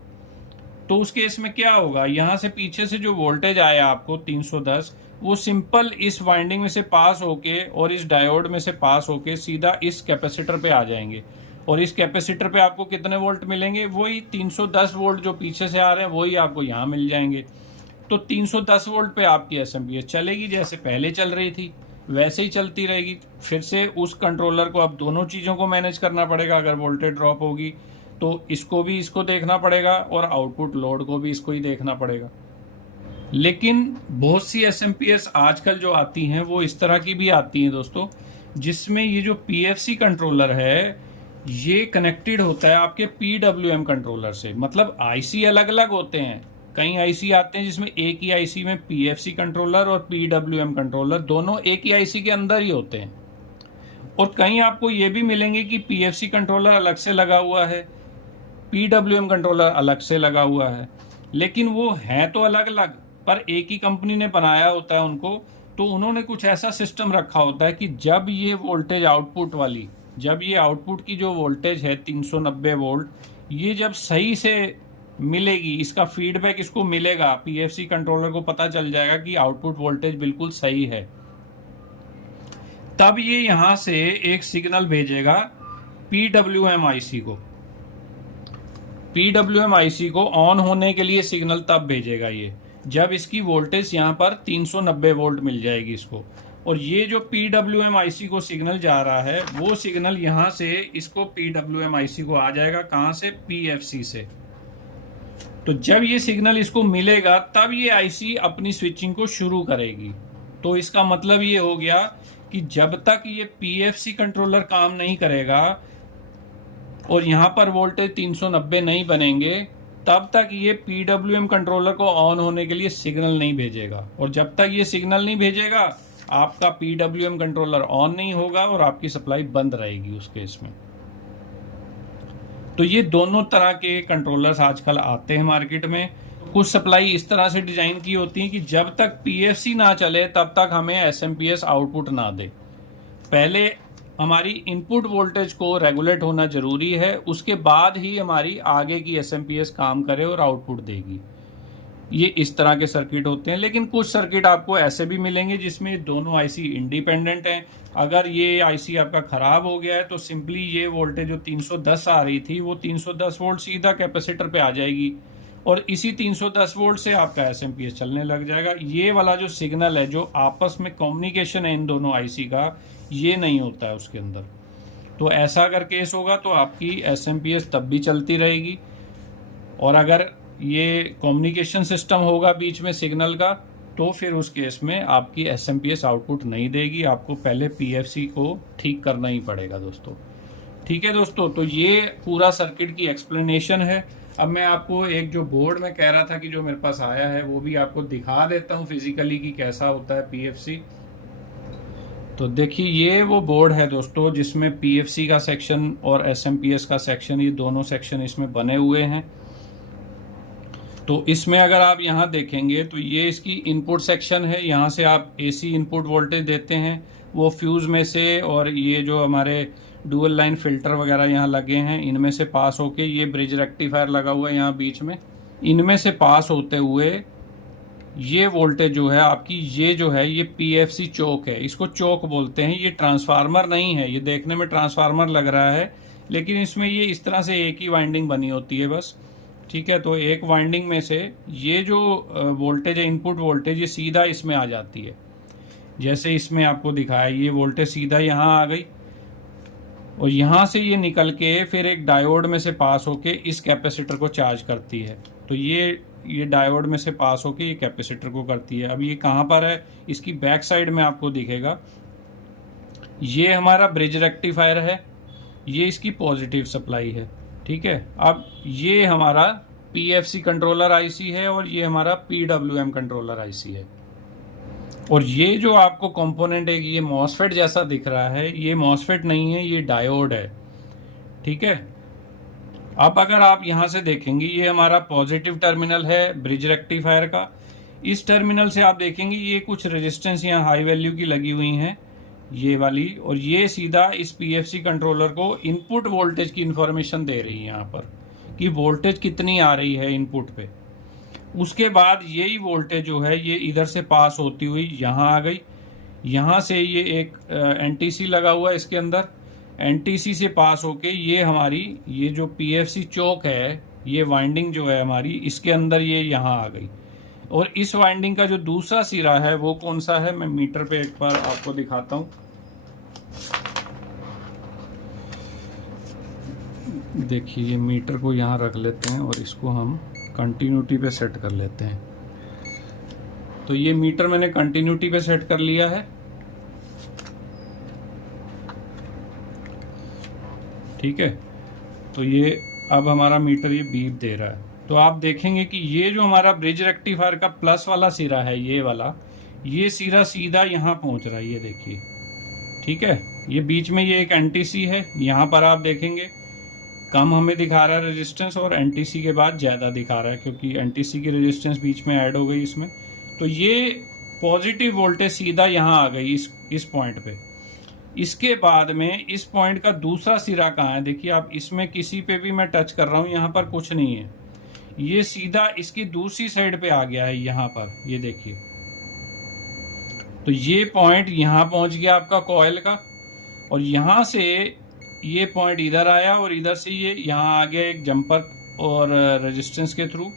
तो उस केस में क्या होगा, यहाँ से पीछे से जो वोल्टेज आया आपको 310, वो सिंपल इस वाइंडिंग में से पास होके और इस डायोड में से पास होके सीधा इस कैपेसिटर पे आ जाएंगे, और इस कैपेसिटर पे आपको कितने वोल्ट मिलेंगे? वही 310 वोल्ट जो पीछे से आ रहे हैं वही आपको यहाँ मिल जाएंगे। तो 310 वोल्ट पे आपकी एसएमपीएस चलेगी, जैसे पहले चल रही थी वैसे ही चलती रहेगी। फिर से उस कंट्रोलर को अब दोनों चीज़ों को मैनेज करना पड़ेगा। अगर वोल्टेज ड्रॉप होगी तो इसको भी इसको देखना पड़ेगा, और आउटपुट लोड को भी इसको ही देखना पड़ेगा। लेकिन बहुत सी एसएमपीएस आजकल जो आती हैं वो इस तरह की भी आती हैं दोस्तों, जिसमें ये जो पीएफसी कंट्रोलर है ये कनेक्टेड होता है आपके पीडब्ल्यूएम कंट्रोलर से। मतलब आईसी अलग अलग होते हैं। कई आईसी आते हैं जिसमें एक ही आईसी में पीएफसी कंट्रोलर और पीडब्ल्यूएम कंट्रोलर दोनों एक ही आईसी के अंदर ही होते हैं। और कहीं आपको ये भी मिलेंगे कि पीएफसी कंट्रोलर अलग से लगा हुआ है, पीडब्ल्यूएम कंट्रोलर अलग से लगा हुआ है, लेकिन वो हैं तो अलग अलग, पर एक ही कंपनी ने बनाया होता है उनको। तो उन्होंने कुछ ऐसा सिस्टम रखा होता है कि जब ये वोल्टेज आउटपुट वाली, जब ये आउटपुट की जो वोल्टेज है 390 वोल्ट, ये जब सही से मिलेगी, इसका फीडबैक इसको मिलेगा, पीएफसी कंट्रोलर को पता चल जाएगा कि आउटपुट वोल्टेज बिल्कुल सही है, तब ये यहाँ से एक सिग्नल भेजेगा पीडब्ल्यूएम आईसी को। पीडब्ल्यूएम आईसी को ऑन होने के लिए सिग्नल तब भेजेगा ये जब इसकी वोल्टेज यहाँ पर 390 वोल्ट मिल जाएगी इसको। और ये जो पीडब्ल्यूएम आईसी को सिग्नल जा रहा है वो सिग्नल यहाँ से इसको पीडब्ल्यूएम आईसी को आ जाएगा, कहाँ से? पीएफसी से। तो जब ये सिग्नल इसको मिलेगा तब ये आईसी अपनी स्विचिंग को शुरू करेगी। तो इसका मतलब ये हो गया कि जब तक ये पीएफसी कंट्रोलर काम नहीं करेगा और यहाँ पर वोल्टेज 390 नहीं बनेंगे, तब तक ये पीडब्ल्यूएम कंट्रोलर को ऑन होने के लिए सिग्नल नहीं भेजेगा। और जब तक ये सिग्नल नहीं भेजेगा आपका पीडब्ल्यूएम कंट्रोलर ऑन नहीं होगा और आपकी सप्लाई बंद रहेगी उस केस में। तो ये दोनों तरह के कंट्रोलर्स आजकल आते हैं मार्केट में। कुछ सप्लाई इस तरह से डिजाइन की होती है कि जब तक पीएफसी ना चले तब तक हमें एसएमपीएस आउटपुट ना दे। पहले हमारी इनपुट वोल्टेज को रेगुलेट होना जरूरी है, उसके बाद ही हमारी आगे की एसएमपीएस काम करे और आउटपुट देगी। ये इस तरह के सर्किट होते हैं। लेकिन कुछ सर्किट आपको ऐसे भी मिलेंगे जिसमें दोनों आईसी इंडिपेंडेंट हैं। अगर ये आईसी आपका खराब हो गया है तो सिंपली ये वोल्टेज जो 310 आ रही थी वो 310 वोल्ट सीधा कैपेसिटर पे आ जाएगी और इसी 310 वोल्ट से आपका एसएमपीएस चलने लग जाएगा। ये वाला जो सिग्नल है, जो आपस में कम्युनिकेशन है इन दोनों आईसी का, ये नहीं होता है उसके अंदर। तो ऐसा अगर केस होगा तो आपकी एसएमपीएस तब भी चलती रहेगी। और अगर ये कम्युनिकेशन सिस्टम होगा बीच में सिग्नल का, तो फिर उस केस में आपकी एसएमपीएस आउटपुट नहीं देगी। आपको पहले पीएफसी को ठीक करना ही पड़ेगा दोस्तों। ठीक है दोस्तों, तो ये पूरा सर्किट की एक्सप्लेनेशन है। अब मैं आपको एक जो बोर्ड में कह रहा था कि जो मेरे पास आया है वो भी आपको दिखा देता हूँ फिजिकली कि कैसा होता है पीएफसी। तो देखिए ये वो बोर्ड है दोस्तों जिसमें पीएफसी का सेक्शन और एसएमपीएस का सेक्शन, ये दोनों सेक्शन इसमें बने हुए हैं। तो इसमें अगर आप यहाँ देखेंगे तो ये इसकी इनपुट सेक्शन है। यहाँ से आप एसी इनपुट वोल्टेज देते हैं, वो फ्यूज में से, और ये जो हमारे डुअल लाइन फिल्टर वगैरह यहाँ लगे हैं इनमें से पास होके, ये ब्रिज रेक्टिफायर लगा हुआ है यहाँ बीच में, इनमें से पास होते हुए ये वोल्टेज जो है आपकी, ये जो है ये पीएफसी चोक है। इसको चोक बोलते हैं। ये ट्रांसफार्मर नहीं है, ये देखने में ट्रांसफार्मर लग रहा है लेकिन इसमें ये इस तरह से एक ही वाइंडिंग बनी होती है बस। ठीक है, तो एक वाइंडिंग में से ये जो वोल्टेज है, इनपुट वोल्टेज, ये सीधा इसमें आ जाती है। जैसे इसमें आपको दिखाया, ये वोल्टेज सीधा यहाँ आ गई और यहाँ से ये निकल के फिर एक डायोड में से पास होके इस कैपेसिटर को चार्ज करती है। तो ये डायोड में से पास होके ये कैपेसिटर को करती है। अब ये कहाँ पर है, इसकी बैक साइड में आपको दिखेगा। ये हमारा ब्रिज रेक्टिफायर है, ये इसकी पॉजिटिव सप्लाई है। ठीक है, अब ये हमारा पीएफसी कंट्रोलर आईसी है और ये हमारा पीडब्ल्यूएम कंट्रोलर आईसी है। और ये जो आपको कंपोनेंट है, ये मॉसफेट जैसा दिख रहा है, ये मॉसफेट नहीं है, ये डायोड है। ठीक है, अब अगर आप यहाँ से देखेंगे, ये हमारा पॉजिटिव टर्मिनल है ब्रिज रेक्टिफायर का। इस टर्मिनल से आप देखेंगे ये कुछ रेजिस्टेंस यहाँ हाई वैल्यू की लगी हुई हैं, ये वाली, और ये सीधा इस पीएफसी कंट्रोलर को इनपुट वोल्टेज की इंफॉर्मेशन दे रही है यहाँ पर कि वोल्टेज कितनी आ रही है इनपुट पे। उसके बाद यही वोल्टेज जो है ये इधर से पास होती हुई यहाँ आ गई। यहाँ से ये एक एनटीसी लगा हुआ है इसके अंदर, एनटीसी से पास होके ये हमारी ये जो पीएफसी चोक है, ये वाइंडिंग जो है हमारी, इसके अंदर ये यहाँ आ गई। और इस वाइंडिंग का जो दूसरा सिरा है वो कौन सा है, मैं मीटर पे एक बार आपको दिखाता हूँ। देखिए ये मीटर को यहाँ रख लेते हैं और इसको हम कंटिन्यूटी पे सेट कर लेते हैं। तो ये मीटर मैंने कंटिन्यूटी पे सेट कर लिया है। ठीक है, तो ये अब हमारा मीटर ये बीप दे रहा है। तो आप देखेंगे कि ये जो हमारा ब्रिज रेक्टिफायर का प्लस वाला सिरा है, ये वाला, ये सिरा सीधा यहाँ पहुंच रहा है, ये देखिए। ठीक है, ये बीच में ये एक एनटीसी है, यहाँ पर आप देखेंगे कम हमें दिखा रहा है रेजिस्टेंस और एनटीसी के बाद ज़्यादा दिखा रहा है क्योंकि एनटीसी की रेजिस्टेंस बीच में ऐड हो गई इसमें। तो ये पॉजिटिव वोल्टेज सीधा यहाँ आ गई इस पॉइंट पे। इसके बाद में इस पॉइंट का दूसरा सिरा कहाँ है, देखिए आप, इसमें किसी पे भी मैं टच कर रहा हूँ, यहाँ पर कुछ नहीं है, ये सीधा इसकी दूसरी साइड पे आ गया है यहाँ पर, ये देखिए। तो ये पॉइंट यहाँ पहुँच गया आपका कॉइल का, और यहाँ से ये पॉइंट इधर आया और इधर से ये यहाँ आ गया एक जंपर और रेजिस्टेंस के थ्रू,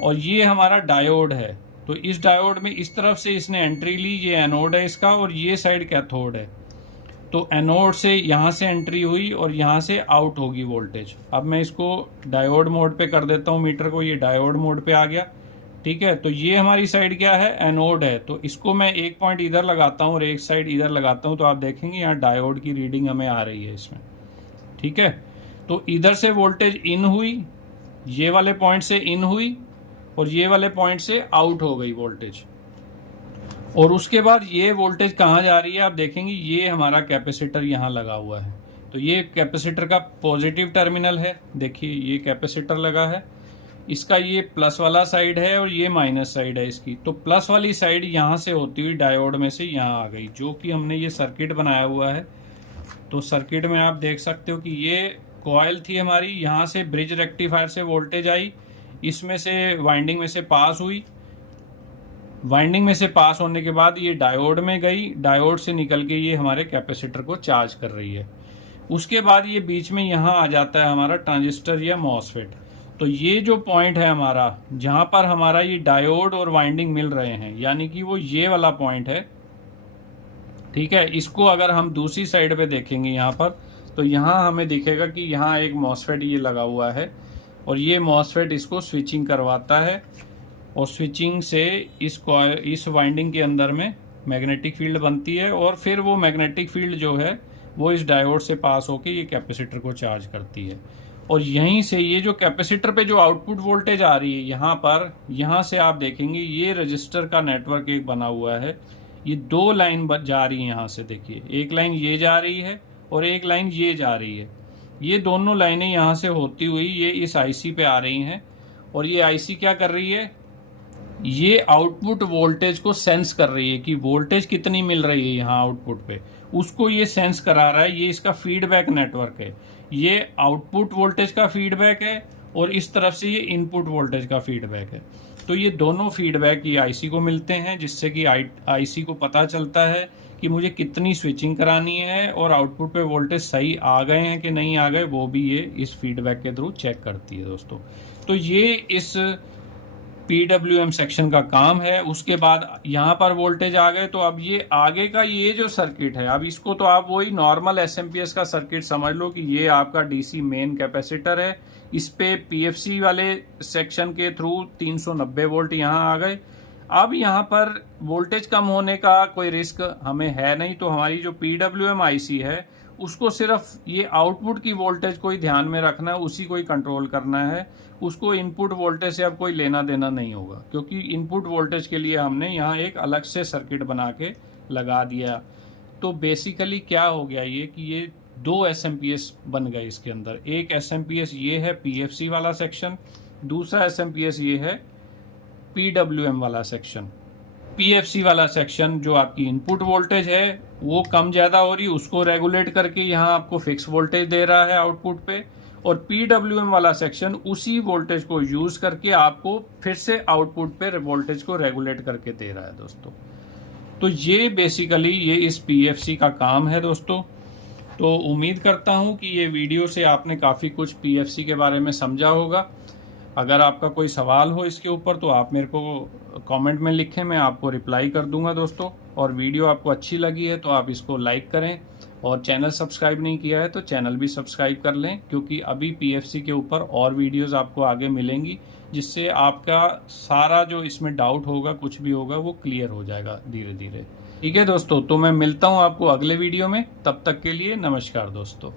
और ये हमारा डायोड है। तो इस डायोड में इस तरफ से इसने एंट्री ली, ये एनोड है इसका और ये साइड कैथोड है। तो एनोड से यहाँ से एंट्री हुई और यहाँ से आउट होगी वोल्टेज। अब मैं इसको डायोड मोड पे कर देता हूँ मीटर को, ये डायोड मोड पे आ गया। ठीक है, तो ये हमारी साइड क्या है, एनोड है। तो इसको मैं एक पॉइंट इधर लगाता हूँ और एक साइड इधर लगाता हूँ, तो आप देखेंगे यहाँ डायोड की रीडिंग हमें आ रही है इसमें। ठीक है, तो इधर से वोल्टेज इन हुई, ये वाले पॉइंट से इन हुई और ये वाले पॉइंट से आउट हो गई वोल्टेज। और उसके बाद ये वोल्टेज कहाँ जा रही है, आप देखेंगे ये हमारा कैपेसिटर यहाँ लगा हुआ है। तो ये कैपेसिटर का पॉजिटिव टर्मिनल है, देखिए ये कैपेसिटर लगा है, इसका ये प्लस वाला साइड है और ये माइनस साइड है इसकी। तो प्लस वाली साइड यहाँ से होती हुई डायोड में से यहाँ आ गई, जो कि हमने ये सर्किट बनाया हुआ है। तो सर्किट में आप देख सकते हो कि ये कॉइल थी हमारी, यहाँ से ब्रिज रेक्टिफायर से वोल्टेज आई, इसमें से वाइंडिंग में से पास हुई, वाइंडिंग में से पास होने के बाद ये डायोड में गई, डायोड से निकल के ये हमारे कैपेसिटर को चार्ज कर रही है। उसके बाद ये बीच में यहाँ आ जाता है हमारा ट्रांजिस्टर या मॉसफेट। तो ये जो पॉइंट है हमारा, जहाँ पर हमारा ये डायोड और वाइंडिंग मिल रहे हैं, यानी कि वो ये वाला पॉइंट है। ठीक है, इसको अगर हम दूसरी साइड पे देखेंगे यहाँ पर, तो यहाँ हमें दिखेगा कि यहाँ एक मॉसफेट ये लगा हुआ है और ये मॉसफेट इसको स्विचिंग करवाता है और स्विचिंग से इस वाइंडिंग के अंदर में मैग्नेटिक फील्ड बनती है और फिर वो मैग्नेटिक फील्ड जो है वो इस डायोड से पास होके ये कैपेसिटर को चार्ज करती है। और यहीं से ये जो कैपेसिटर पे जो आउटपुट वोल्टेज आ रही है यहाँ पर, यहाँ से आप देखेंगे ये रजिस्टर का नेटवर्क एक बना हुआ है। ये दो लाइन जा रही है यहाँ से, देखिए एक लाइन ये जा रही है और एक लाइन ये जा रही है। ये दोनों लाइनें यहाँ से होती हुई ये इस आईसी पे आ रही हैं और ये आईसी क्या कर रही है, ये आउटपुट वोल्टेज को सेंस कर रही है कि वोल्टेज कितनी मिल रही है यहाँ आउटपुट पे, उसको ये सेंस करा रहा है। ये इसका फीडबैक नेटवर्क है, ये आउटपुट वोल्टेज का फीडबैक है और इस तरफ से ये इनपुट वोल्टेज का फीडबैक है। तो ये दोनों फीडबैक ये आईसी को मिलते हैं, जिससे कि आईसी को पता चलता है कि मुझे कितनी स्विचिंग करानी है और आउटपुट पे वोल्टेज सही आ गए हैं कि नहीं आ गए, वो भी ये इस फीडबैक के थ्रू चेक करती है दोस्तों। तो ये इस PWM सेक्शन का काम है। उसके बाद यहाँ पर वोल्टेज आ गए, तो अब ये आगे का ये जो सर्किट है, अब इसको तो आप वही नॉर्मल SMPS का सर्किट समझ लो कि ये आपका DC मेन कैपेसिटर है। इस पे PFC वाले सेक्शन के थ्रू 390 वोल्ट यहाँ आ गए। अब यहाँ पर वोल्टेज कम होने का कोई रिस्क हमें है नहीं, तो हमारी जो PWM IC है उसको सिर्फ ये आउटपुट की वोल्टेज को ही ध्यान में रखना है, उसी को ही कंट्रोल करना है। उसको इनपुट वोल्टेज से अब कोई लेना देना नहीं होगा, क्योंकि इनपुट वोल्टेज के लिए हमने यहाँ एक अलग से सर्किट बना के लगा दिया। तो बेसिकली क्या हो गया ये कि ये दो SMPS बन गए इसके अंदर। एक SMPS ये है PFC वाला सेक्शन, दूसरा SMPS ये है PWM वाला सेक्शन। PFC वाला सेक्शन जो आपकी इनपुट वोल्टेज है वो कम ज़्यादा हो रही है, उसको रेगुलेट करके यहाँ आपको फिक्स वोल्टेज दे रहा है आउटपुट पे। और PWM वाला सेक्शन उसी वोल्टेज को यूज़ करके आपको फिर से आउटपुट पे वोल्टेज को रेगुलेट करके दे रहा है दोस्तों। तो ये बेसिकली ये इस PFC का काम है दोस्तों। तो उम्मीद करता हूँ कि ये वीडियो से आपने काफ़ी कुछ PFC के बारे में समझा होगा। अगर आपका कोई सवाल हो इसके ऊपर तो आप मेरे को कमेंट में लिखें, मैं आपको रिप्लाई कर दूंगा दोस्तों। और वीडियो आपको अच्छी लगी है तो आप इसको लाइक करें, और चैनल सब्सक्राइब नहीं किया है तो चैनल भी सब्सक्राइब कर लें, क्योंकि अभी PFC के ऊपर और वीडियोस आपको आगे मिलेंगी, जिससे आपका सारा जो इसमें डाउट होगा कुछ भी होगा वो क्लियर हो जाएगा धीरे धीरे। ठीक है दोस्तों, तो मैं मिलता हूँ आपको अगले वीडियो में, तब तक के लिए नमस्कार दोस्तों।